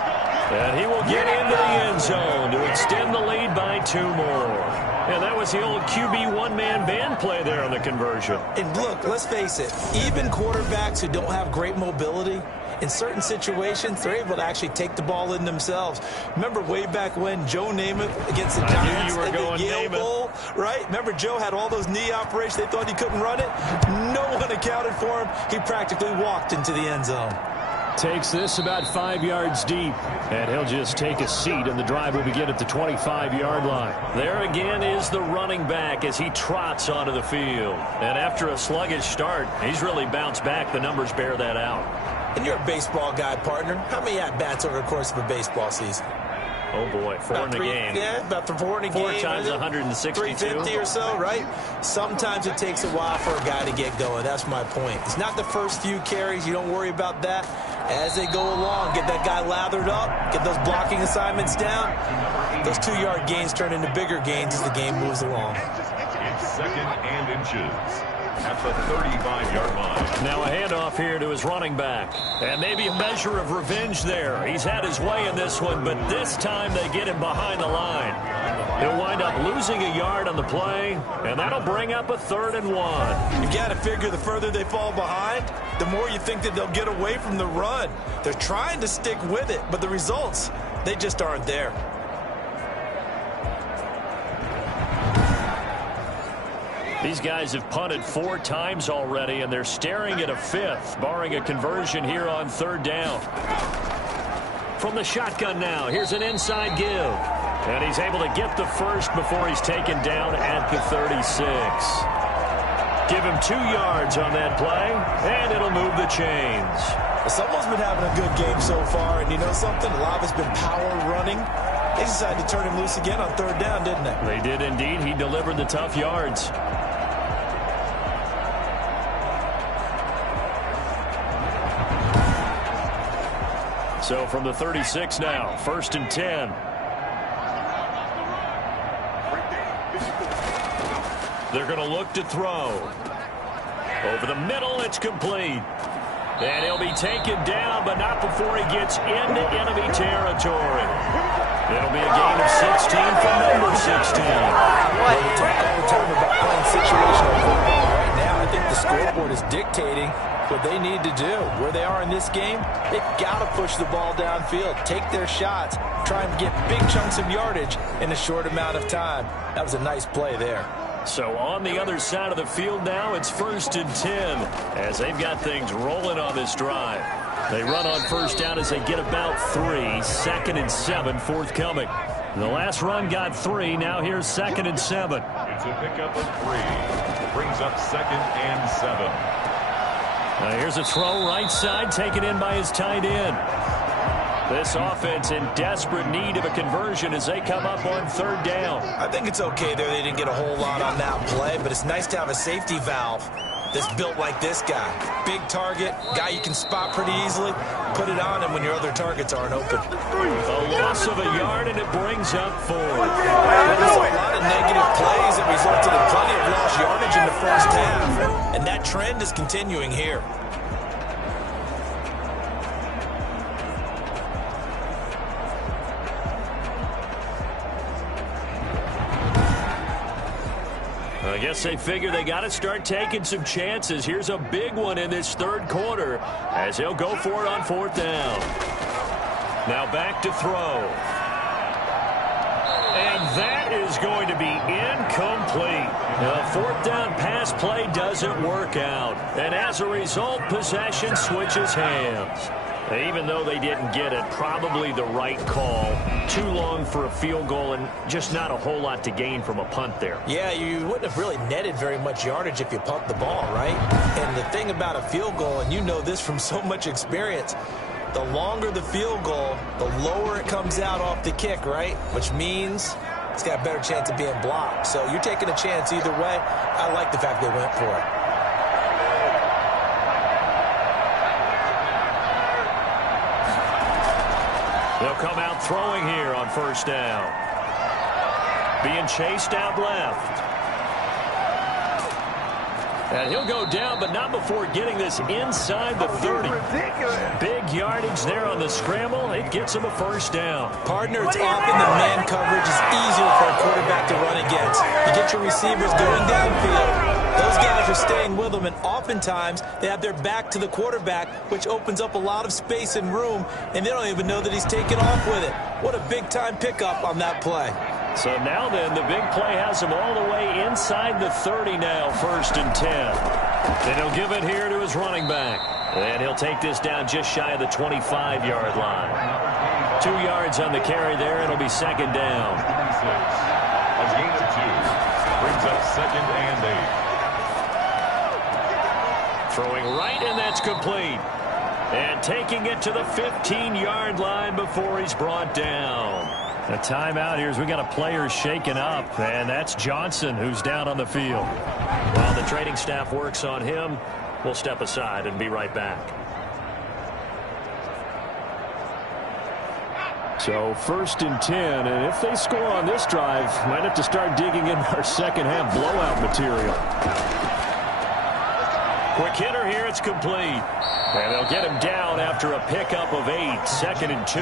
And he will get into the end zone to extend the lead by 2 more. And that was the old QB one-man band play there on the conversion. And look, let's face it, even quarterbacks who don't have great mobility, in certain situations, they're able to actually take the ball in themselves. Remember way back when Joe Namath against the Giants at the Yale Bowl, right? Remember Joe had all those knee operations. They thought he couldn't run it. No one accounted for him. He practically walked into the end zone. Takes this about 5 yards deep, and he'll just take a seat, and the drive will begin at the 25-yard line. There again is the running back as he trots onto the field. And after a sluggish start, he's really bounced back. The numbers bear that out. And you're a baseball guy, partner. How many at-bats over the course of a baseball season? Oh, boy, 4 in the game. Yeah, about 4 in a game. 4 times 162. 350 or so, right? Sometimes it takes a while for a guy to get going. That's my point. It's not the first few carries. You don't worry about that. As they go along, get that guy lathered up, get those blocking assignments down. Those 2-yard gains turn into bigger gains as the game moves along. It's 2nd and inches at the 35-yard line. Now a handoff here to his running back. And maybe a measure of revenge there. He's had his way in this one, but this time they get him behind the line. He'll wind up losing a yard on the play, and that'll bring up a 3rd and 1. You got to figure the further they fall behind, the more you think that they'll get away from the run. They're trying to stick with it, but the results, they just aren't there. These guys have punted 4 times already, and they're staring at a 5th, barring a conversion here on 3rd down. From the shotgun now, here's an inside give. And he's able to get the first before he's taken down at the 36. Give him 2 yards on that play, and it'll move the chains. Someone's been having a good game so far, and you know something? A lot of it's been power running. They decided to turn him loose again on 3rd down, didn't they? They did indeed. He delivered the tough yards. So from the 36 now, 1st and 10. They're going to look to throw. Over the middle, it's complete. And he'll be taken down, but not before he gets into enemy territory. It'll be a gain of 16 from number 16. Well, we talk all the time about playing situational football. Right now, I think the scoreboard is dictating what they need to do. Where they are in this game, they've got to push the ball downfield, take their shots, try and get big chunks of yardage in a short amount of time. That was a nice play there. So on the other side of the field now, it's 1st and 10 as they've got things rolling on this drive. They run on 1st down as they get about 3. 2nd and 7 forthcoming. The last run got 3. Now here's 2nd and 7. It's a pickup of 3. Brings up 2nd and 7. Now here's a throw right side taken in by his tight end. This offense in desperate need of a conversion as they come up on 3rd down. I think it's okay there. They didn't get a whole lot on that play, but it's nice to have a safety valve that's built like this guy. Big target, guy you can spot pretty easily. Put it on him when your other targets aren't open. A loss of a yard, and it brings up 4. There's a lot of negative plays that resulted in plenty of lost yardage in the first half, and that trend is continuing here. I guess they figure they got to start taking some chances. Here's a big one in this 3rd quarter as he'll go for it on 4th down. Now back to throw. And that is going to be incomplete. The 4th down pass play doesn't work out. And as a result, possession switches hands. Even though they didn't get it, probably the right call. Too long for a field goal and just not a whole lot to gain from a punt there. Yeah, you wouldn't have really netted very much yardage if you punt the ball, right? And the thing about a field goal, and you know this from so much experience, the longer the field goal, the lower it comes out off the kick, right? Which means it's got a better chance of being blocked. So you're taking a chance either way. I like the fact they went for it. They'll come out throwing here on 1st down. Being chased out left. And he'll go down, but not before getting this inside the 30. Big yardage there on the scramble. It gets him a first down. Partner, it's often the man coverage is easier for a quarterback to run against. You get your receivers going downfield. Those guys are staying with them, and oftentimes they have their back to the quarterback, which opens up a lot of space and room, and they don't even know that he's taken off with it. What a big-time pickup on that play. So now then, the big play has him all the way inside the 30 now, 1st and 10. Then he'll give it here to his running back. And he'll take this down just shy of the 25-yard line. 2 yards on the carry there. It'll be 2nd down. A gain of 2 brings up 2nd and 8. Throwing right, and that's complete. And taking it to the 15-yard line before he's brought down. A timeout here as we got a player shaken up, and that's Johnson who's down on the field. While the training staff works on him, we'll step aside and be right back. So 1st and 10, and if they score on this drive, might have to start digging in our second half blowout material. Quick hitter here, it's complete. And they'll get him down after a pickup of 8, 2nd and 2.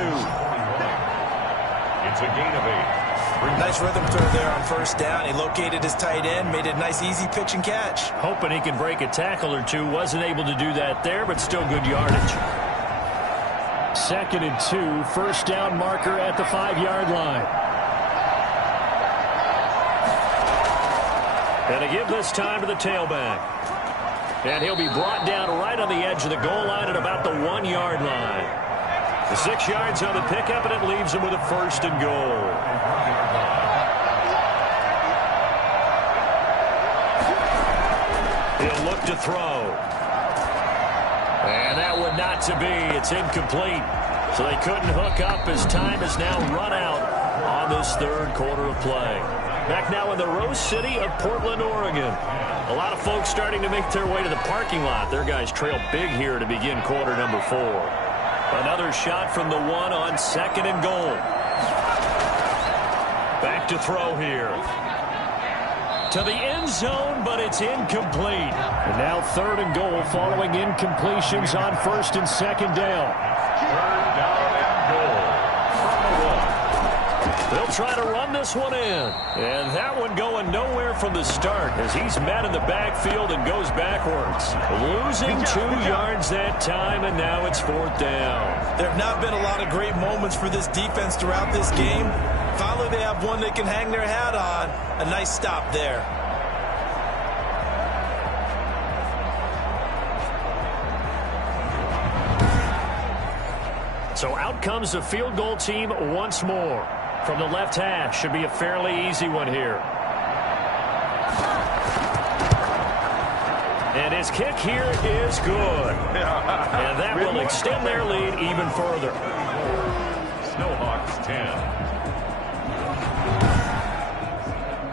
It's a gain of 8. Nice rhythm throw there on 1st down. He located his tight end, made it a nice easy pitch and catch. Hoping he can break a tackle or two. Wasn't able to do that there, but still good yardage. 2nd and 2, 1st down marker at the 5-yard line. And to give this time to the tailback. And he'll be brought down right on the edge of the goal line at about the 1-yard line. The 6 yards on the pickup, and it leaves him with a 1st and goal. He'll look to throw. And that one not to be. It's incomplete. So they couldn't hook up as time has now run out on this 3rd quarter of play. Back now in the Rose City of Portland, Oregon. A lot of folks starting to make their way to the parking lot. Their guys trail big here to begin quarter number 4. Another shot from the 1 on 2nd and goal. Back to throw here. To the end zone, but it's incomplete. And now 3rd and goal following incompletions on 1st and 2nd down. 3rd down and goal from the 1. They'll try to run this one in. And that one going nowhere from the start as he's met in the backfield and goes backwards. Losing 2 yards that time, and now it's 4th down. There have not been a lot of great moments for this defense throughout this game. Finally, they have one they can hang their hat on. A nice stop there. So out comes the field goal team once more. From the left hash, should be a fairly easy one here. And his kick here is good. And that will extend their lead even further. Snowhawks 10.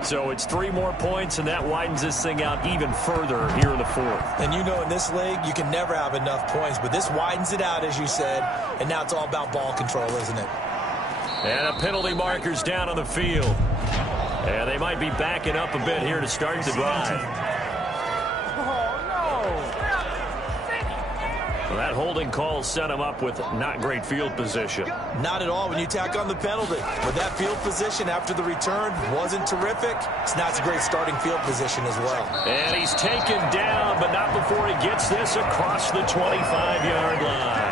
So it's 3 more points, and that widens this thing out even further here in the 4th. And you know in this league, you can never have enough points, but this widens it out, as you said, and now it's all about ball control, isn't it? And a penalty marker's down on the field. And they might be backing up a bit here to start the drive. Well, that holding call set him up with not great field position. Not at all when you tack on the penalty. But that field position after the return wasn't terrific. It's not a great starting field position as well. And he's taken down, but not before he gets this across the 25-yard line.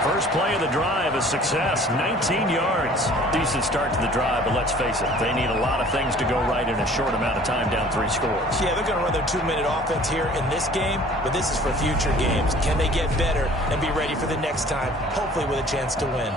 First play of the drive, a success, 19 yards. Decent start to the drive, but let's face it, they need a lot of things to go right in a short amount of time down 3 scores. Yeah, they're going to run their 2-minute offense here in this game, but this is for future games. Can they get better and be ready for the next time, hopefully with a chance to win?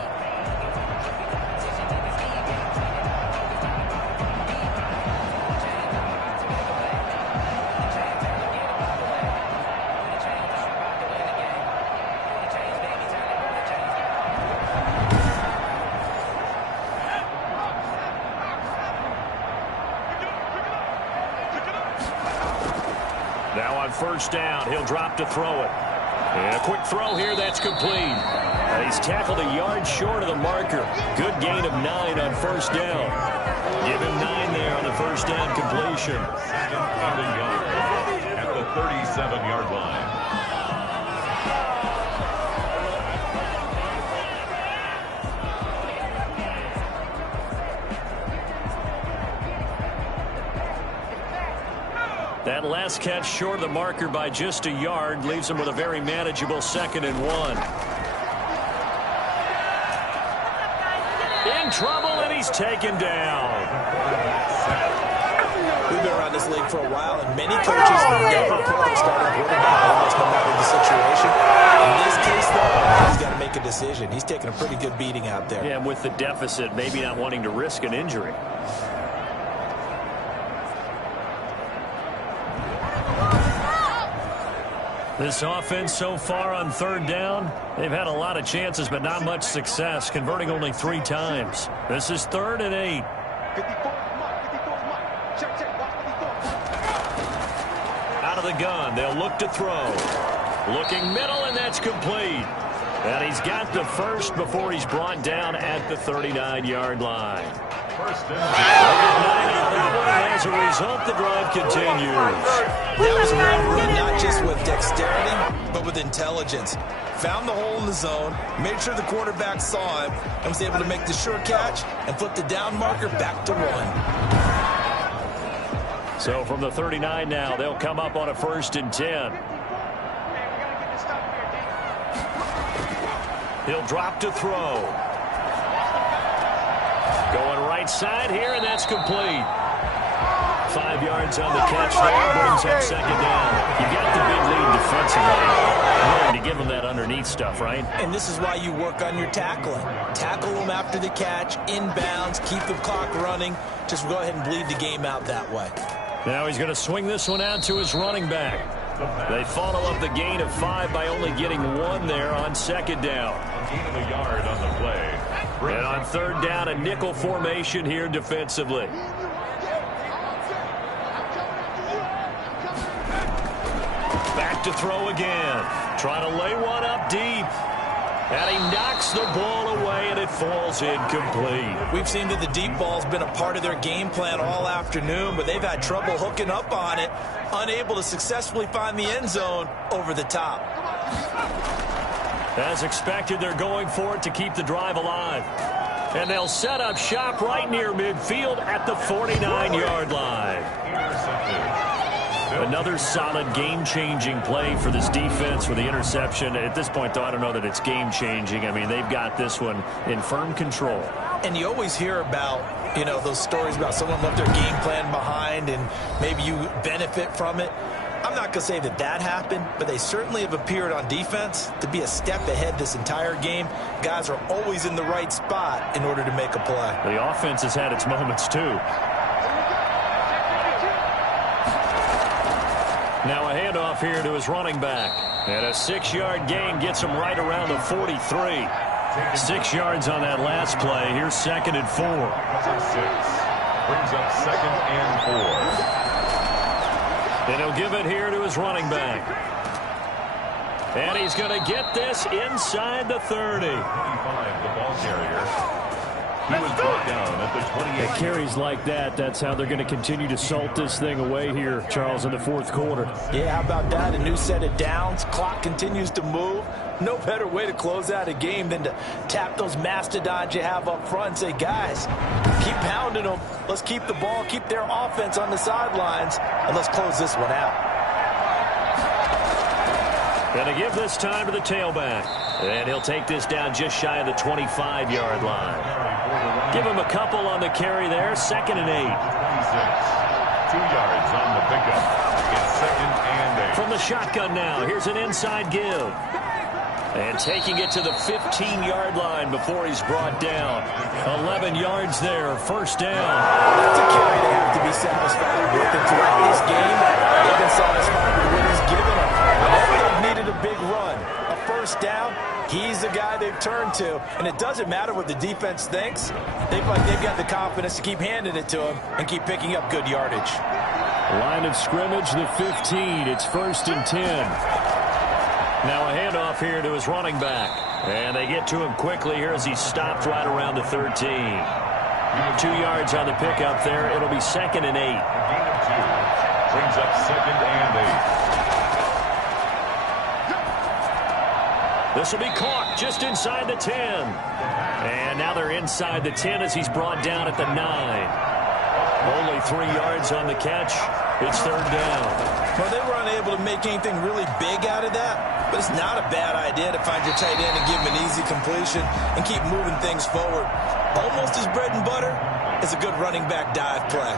First down, he'll drop to throw it. And a quick throw here, that's complete. He's tackled a yard short of the marker. Good gain of 9 on first down. Give him 9 there on the first down completion. Second and 9 at the 37-yard line. That last catch short of the marker by just a yard leaves him with a very manageable 2nd and 1. In trouble, and he's taken down. We've been around this league for a while, and many coaches never put their starting quarterback almost no matter the situation. In this case, though, he's got to make a decision. He's taking a pretty good beating out there. Yeah, and with the deficit, maybe not wanting to risk an injury. This offense so far on 3rd down, they've had a lot of chances, but not much success, converting only 3 times. This is 3rd and 8. Out of the gun, they'll look to throw. Looking middle, and that's complete. And he's got the first before he's brought down at the 39-yard line. First and 9. As a result, the drive continues. That was a run not just with dexterity, but with intelligence. Found the hole in the zone, made sure the quarterback saw him, and was able to make the sure catch and flip the down marker back to 1. So from the 39 now, they'll come up on a 1st and 10. He'll drop to throw. Going right side here, and that's complete. 5 yards on the catch there, brings up 2nd down. You got the big lead defensively. Willing to give them that underneath stuff, right? And this is why you work on your tackling. Tackle them after the catch, inbounds, keep the clock running. Just go ahead and bleed the game out that way. Now he's going to swing this one out to his running back. They follow up the gain of 5 by only getting 1 there on 2nd down. A gain of a yard on the play. And on 3rd down, a nickel formation here defensively. Back to throw again. Trying to lay one up deep. And he knocks the ball away, and it falls incomplete. We've seen that the deep ball's been a part of their game plan all afternoon, but they've had trouble hooking up on it, unable to successfully find the end zone over the top. As expected, they're going for it to keep the drive alive. And they'll set up shop right near midfield at the 49-yard line. Another solid game-changing play for this defense with the interception. At this point, though, I don't know that it's game-changing. I mean, they've got this one in firm control. And you always hear about, you know, those stories about someone left their game plan behind and maybe you benefit from it. I'm not going to say that that happened, but they certainly have appeared on defense to be a step ahead this entire game. Guys are always in the right spot in order to make a play. The offense has had its moments, too. Now a handoff here to his running back. And a 6-yard gain gets him right around the 43. 6 yards on that last play. Here's 2nd and 4. Brings up 2nd and 4. And he'll give it here to his running back. And he's going to get this inside the 30. 25, the ball carrier. He was brought down at the 28. At carries like that, that's how they're going to continue to salt this thing away here, Charles, in the 4th quarter. Yeah, how about that? A new set of downs. Clock continues to move. No better way to close out a game than to tap those mastodons you have up front and say, guys, keep pounding them. Let's keep the ball, keep their offense on the sidelines, and let's close this one out. Going to give this time to the tailback. And he'll take this down just shy of the 25-yard line. Give him a couple on the carry there. 2nd and 8. 26. 2 yards on the pickup. It's 2nd and 8. From the shotgun now, here's an inside give. And taking it to the 15-yard line before he's brought down. 11 yards there, 1st down. That's a carry they have to be satisfied with. And throughout this game, they've been satisfied with what he's given them. Whenever they've needed a big run, a 1st down, he's the guy they've turned to. And it doesn't matter what the defense thinks. They've got the confidence to keep handing it to him and keep picking up good yardage. Line of scrimmage, the 15. It's 1st and 10. Now a handoff here to his running back. And they get to him quickly here as he stopped right around the 13. 2 yards on the pickup there. It'll be 2nd and 8. Gain of 2. Brings up 2nd and 8. This will be caught just inside the 10. And now they're inside the 10 as he's brought down at the 9. Only 3 yards on the catch. It's third down. Well, they were unable to make anything really big out of that, but it's not a bad idea to find your tight end and give him an easy completion and keep moving things forward. Almost his bread and butter is a good running back dive play.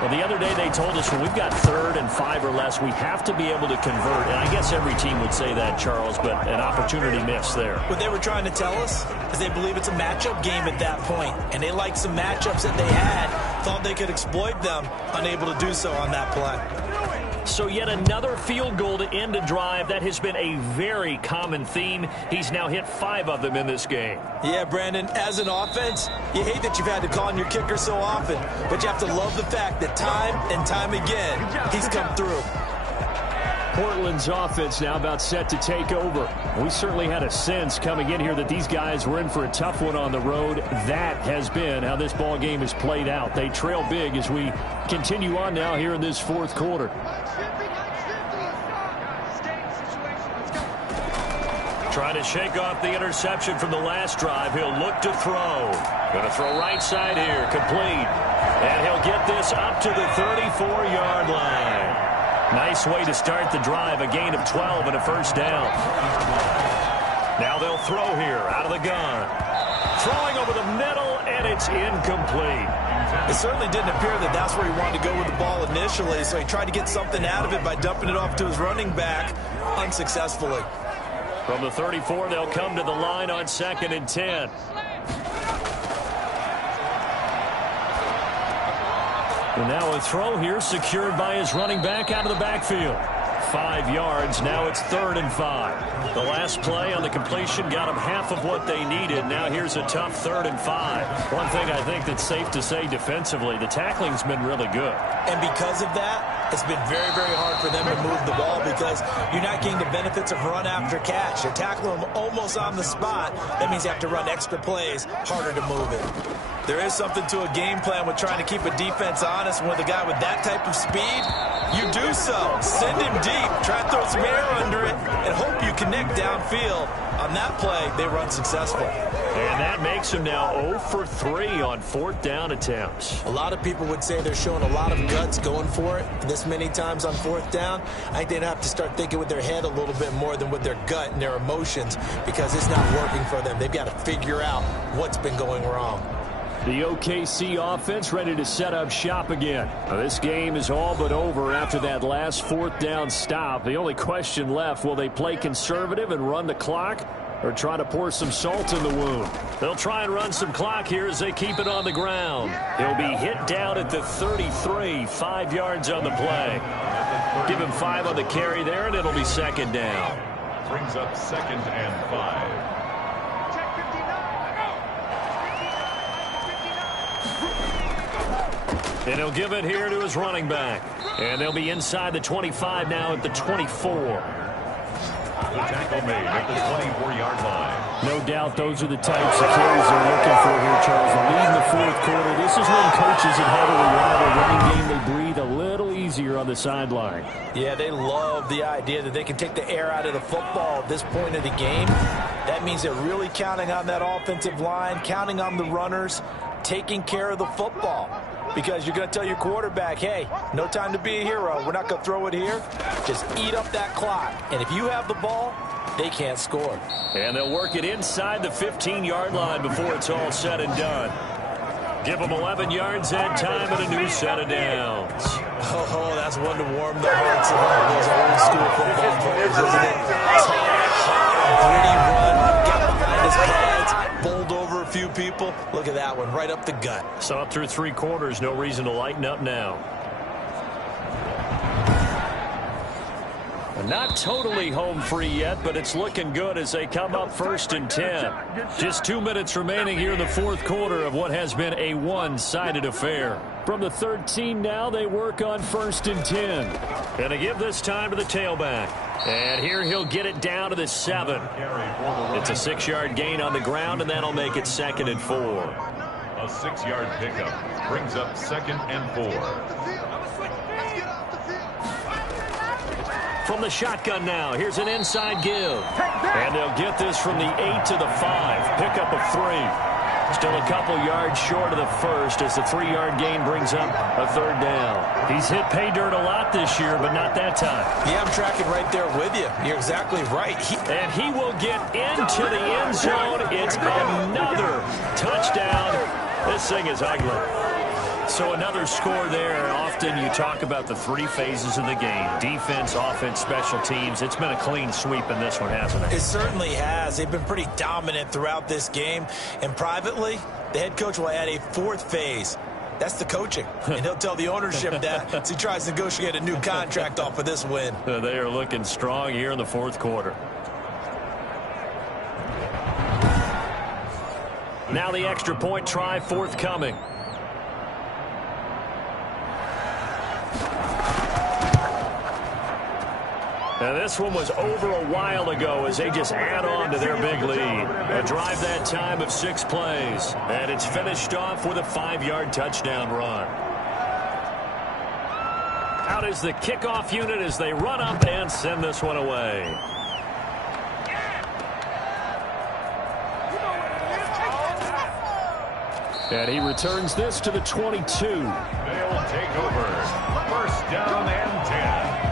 Well, the other day they told us when we've got 3rd and 5 or less, we have to be able to convert. And I guess every team would say that, Charles, but an opportunity missed there. What they were trying to tell us is they believe it's a matchup game at that point, and they liked some matchups that they had, thought they could exploit them, unable to do so on that play. So yet another field goal to end a drive. That has been a very common theme. He's now hit 5 of them in this game. Yeah, Brandon, as an offense, you hate that you've had to call on your kicker so often, but you have to love the fact that time and time again, he's come through. Portland's offense now about set to take over. We certainly had a sense coming in here that these guys were in for a tough one on the road. That has been how this ball game has played out. They trail big as we continue on now here in this 4th quarter. Trying to shake off the interception from the last drive. He'll look to throw. Going to throw right side here. Complete. And he'll get this up to the 34-yard line. Nice way to start the drive. A gain of 12 and a first down. Now they'll throw here out of the gun. Throwing over the middle, and it's incomplete. It certainly didn't appear that that's where he wanted to go with the ball initially, so he tried to get something out of it by dumping it off to his running back unsuccessfully. From the 34, they'll come to the line on 2nd and 10. And now a throw here secured by his running back out of the backfield. 5 yards. Now it's 3rd and 5. The last play on the completion got them half of what they needed. Now here's a tough 3rd and 5. One thing I think that's safe to say defensively, the tackling's been really good. And because of that, it's been very, very hard for them to move the ball because you're not getting the benefits of run after catch. You're tackling them almost on the spot. That means you have to run extra plays, harder to move it. There is something to a game plan with trying to keep a defense honest. With a guy with that type of speed, you do so. Send him deep. Try to throw some air under it and hope you connect downfield. On that play, they were unsuccessful. And that makes him now 0 for 3 on 4th down attempts. A lot of people would say they're showing a lot of guts going for it this many times on 4th down. I think they'd have to start thinking with their head a little bit more than with their gut and their emotions because it's not working for them. They've got to figure out what's been going wrong. The OKC offense ready to set up shop again. Now, this game is all but over after that last 4th down stop. The only question left, will they play conservative and run the clock or try to pour some salt in the wound? They'll try and run some clock here as they keep it on the ground. He'll be hit down at the 33, 5 yards on the play. Give him 5 on the carry there, and it'll be 2nd down. Brings up 2nd and 5. And he'll give it here to his running back. And they'll be inside the 25 now at the 24. The tackle made at the 24-yard line. No doubt those are the types of carries they're looking for here, Charles. The lead in the 4th quarter. This is when coaches that have a reliable running game, they breathe a little easier on the sideline. Yeah, they love the idea that they can take the air out of the football at this point of the game. That means they're really counting on that offensive line, counting on the runners, taking care of the football. Because you're going to tell your quarterback, hey, no time to be a hero. We're not going to throw it here. Just eat up that clock. And if you have the ball, they can't score. And they'll work it inside the 15-yard line before it's all said and done. Give them 11 yards that time and a new set of downs. Oh, that's one to warm the hearts of all those old school football players, isn't it? Hard, gritty run, got behind his pads, bowled over a few people. Look at that one, right up the gut. So up through 3 quarters, no reason to lighten up now. Not totally home free yet, but it's looking good as they come up 1st and 10. Just 2 minutes remaining here in the 4th quarter of what has been a one-sided affair. From the 13 now, they work on 1st and 10. Going to give this time to the tailback. And here he'll get it down to the 7. It's a 6-yard gain on the ground, and that'll make it 2nd and 4. A 6-yard pickup brings up 2nd and 4. from the shotgun now. Here's an inside give. And they'll get this from the 8 to the 5. Pickup of 3. Still a couple yards short of the first as the 3-yard gain brings up a third down. He's hit pay dirt a lot this year, but not that time. Yeah, I'm tracking right there with you. You're exactly right. And he will get into the end zone. It's another touchdown. This thing is ugly. So another score there. Often you talk about the 3 phases of the game. Defense, offense, special teams. It's been a clean sweep in this one, hasn't it? It certainly has. They've been pretty dominant throughout this game. And privately, the head coach will add a 4th phase. That's the coaching. And he'll tell the ownership that as he tries to negotiate a new contract off of this win. They are looking strong here in the 4th quarter. Now the extra point try forthcoming. Now this one was over a while ago as they just add on to their big lead. A drive that time of 6 plays. And it's finished off with a 5-yard touchdown run. Out is the kickoff unit as they run up and send this one away. And he returns this to the 22. They'll take over. First down and 10.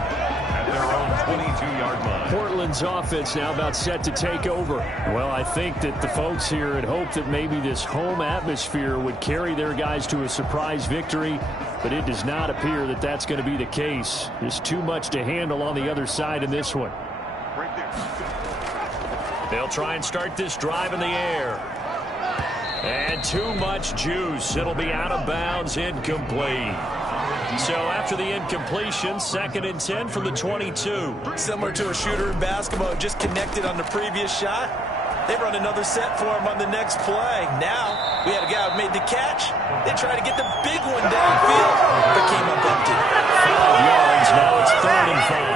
22-yard line. Portland's offense now about set to take over. Well, I think that the folks here had hoped that maybe this home atmosphere would carry their guys to a surprise victory, but it does not appear that that's going to be the case. There's too much to handle on the other side in this one. They'll try and start this drive in the air. And too much juice. It'll be out of bounds, incomplete. So after the incompletion, 2nd and 10 from the 22. Similar to a shooter in basketball, just connected on the previous shot. They run another set for him on the next play. Now, we had a guy who made the catch. They tried to get the big one downfield, but came up empty. 5 yards, now it's 3rd and 5.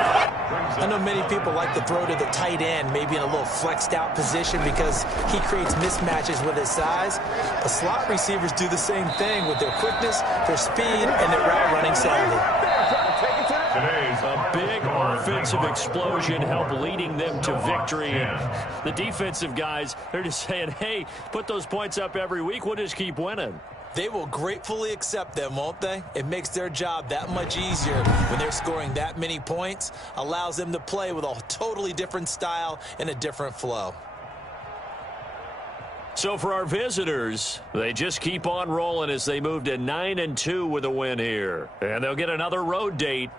I know many people like to throw to the tight end, maybe in a little flexed out position because he creates mismatches with his size. But slot receivers do the same thing with their quickness, their speed, and their route running savvy. A big offensive explosion helped leading them to victory. And the defensive guys, they're just saying, hey, put those points up every week. We'll just keep winning. They will gratefully accept them, won't they? It makes their job that much easier when they're scoring that many points. Allows them to play with a totally different style and a different flow. So for our visitors, they just keep on rolling as they move to 9-2 with a win here. And they'll get another road date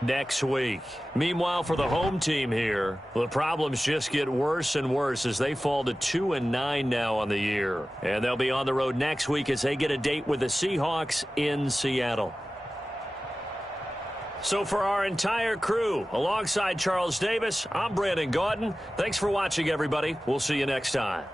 next week. Meanwhile, for the home team here, the problems just get worse and worse as they fall to 2-9 now on the year. And they'll be on the road next week as they get a date with the Seahawks in Seattle. So for our entire crew, alongside Charles Davis, I'm Brandon Gaudin. Thanks for watching, everybody. We'll see you next time.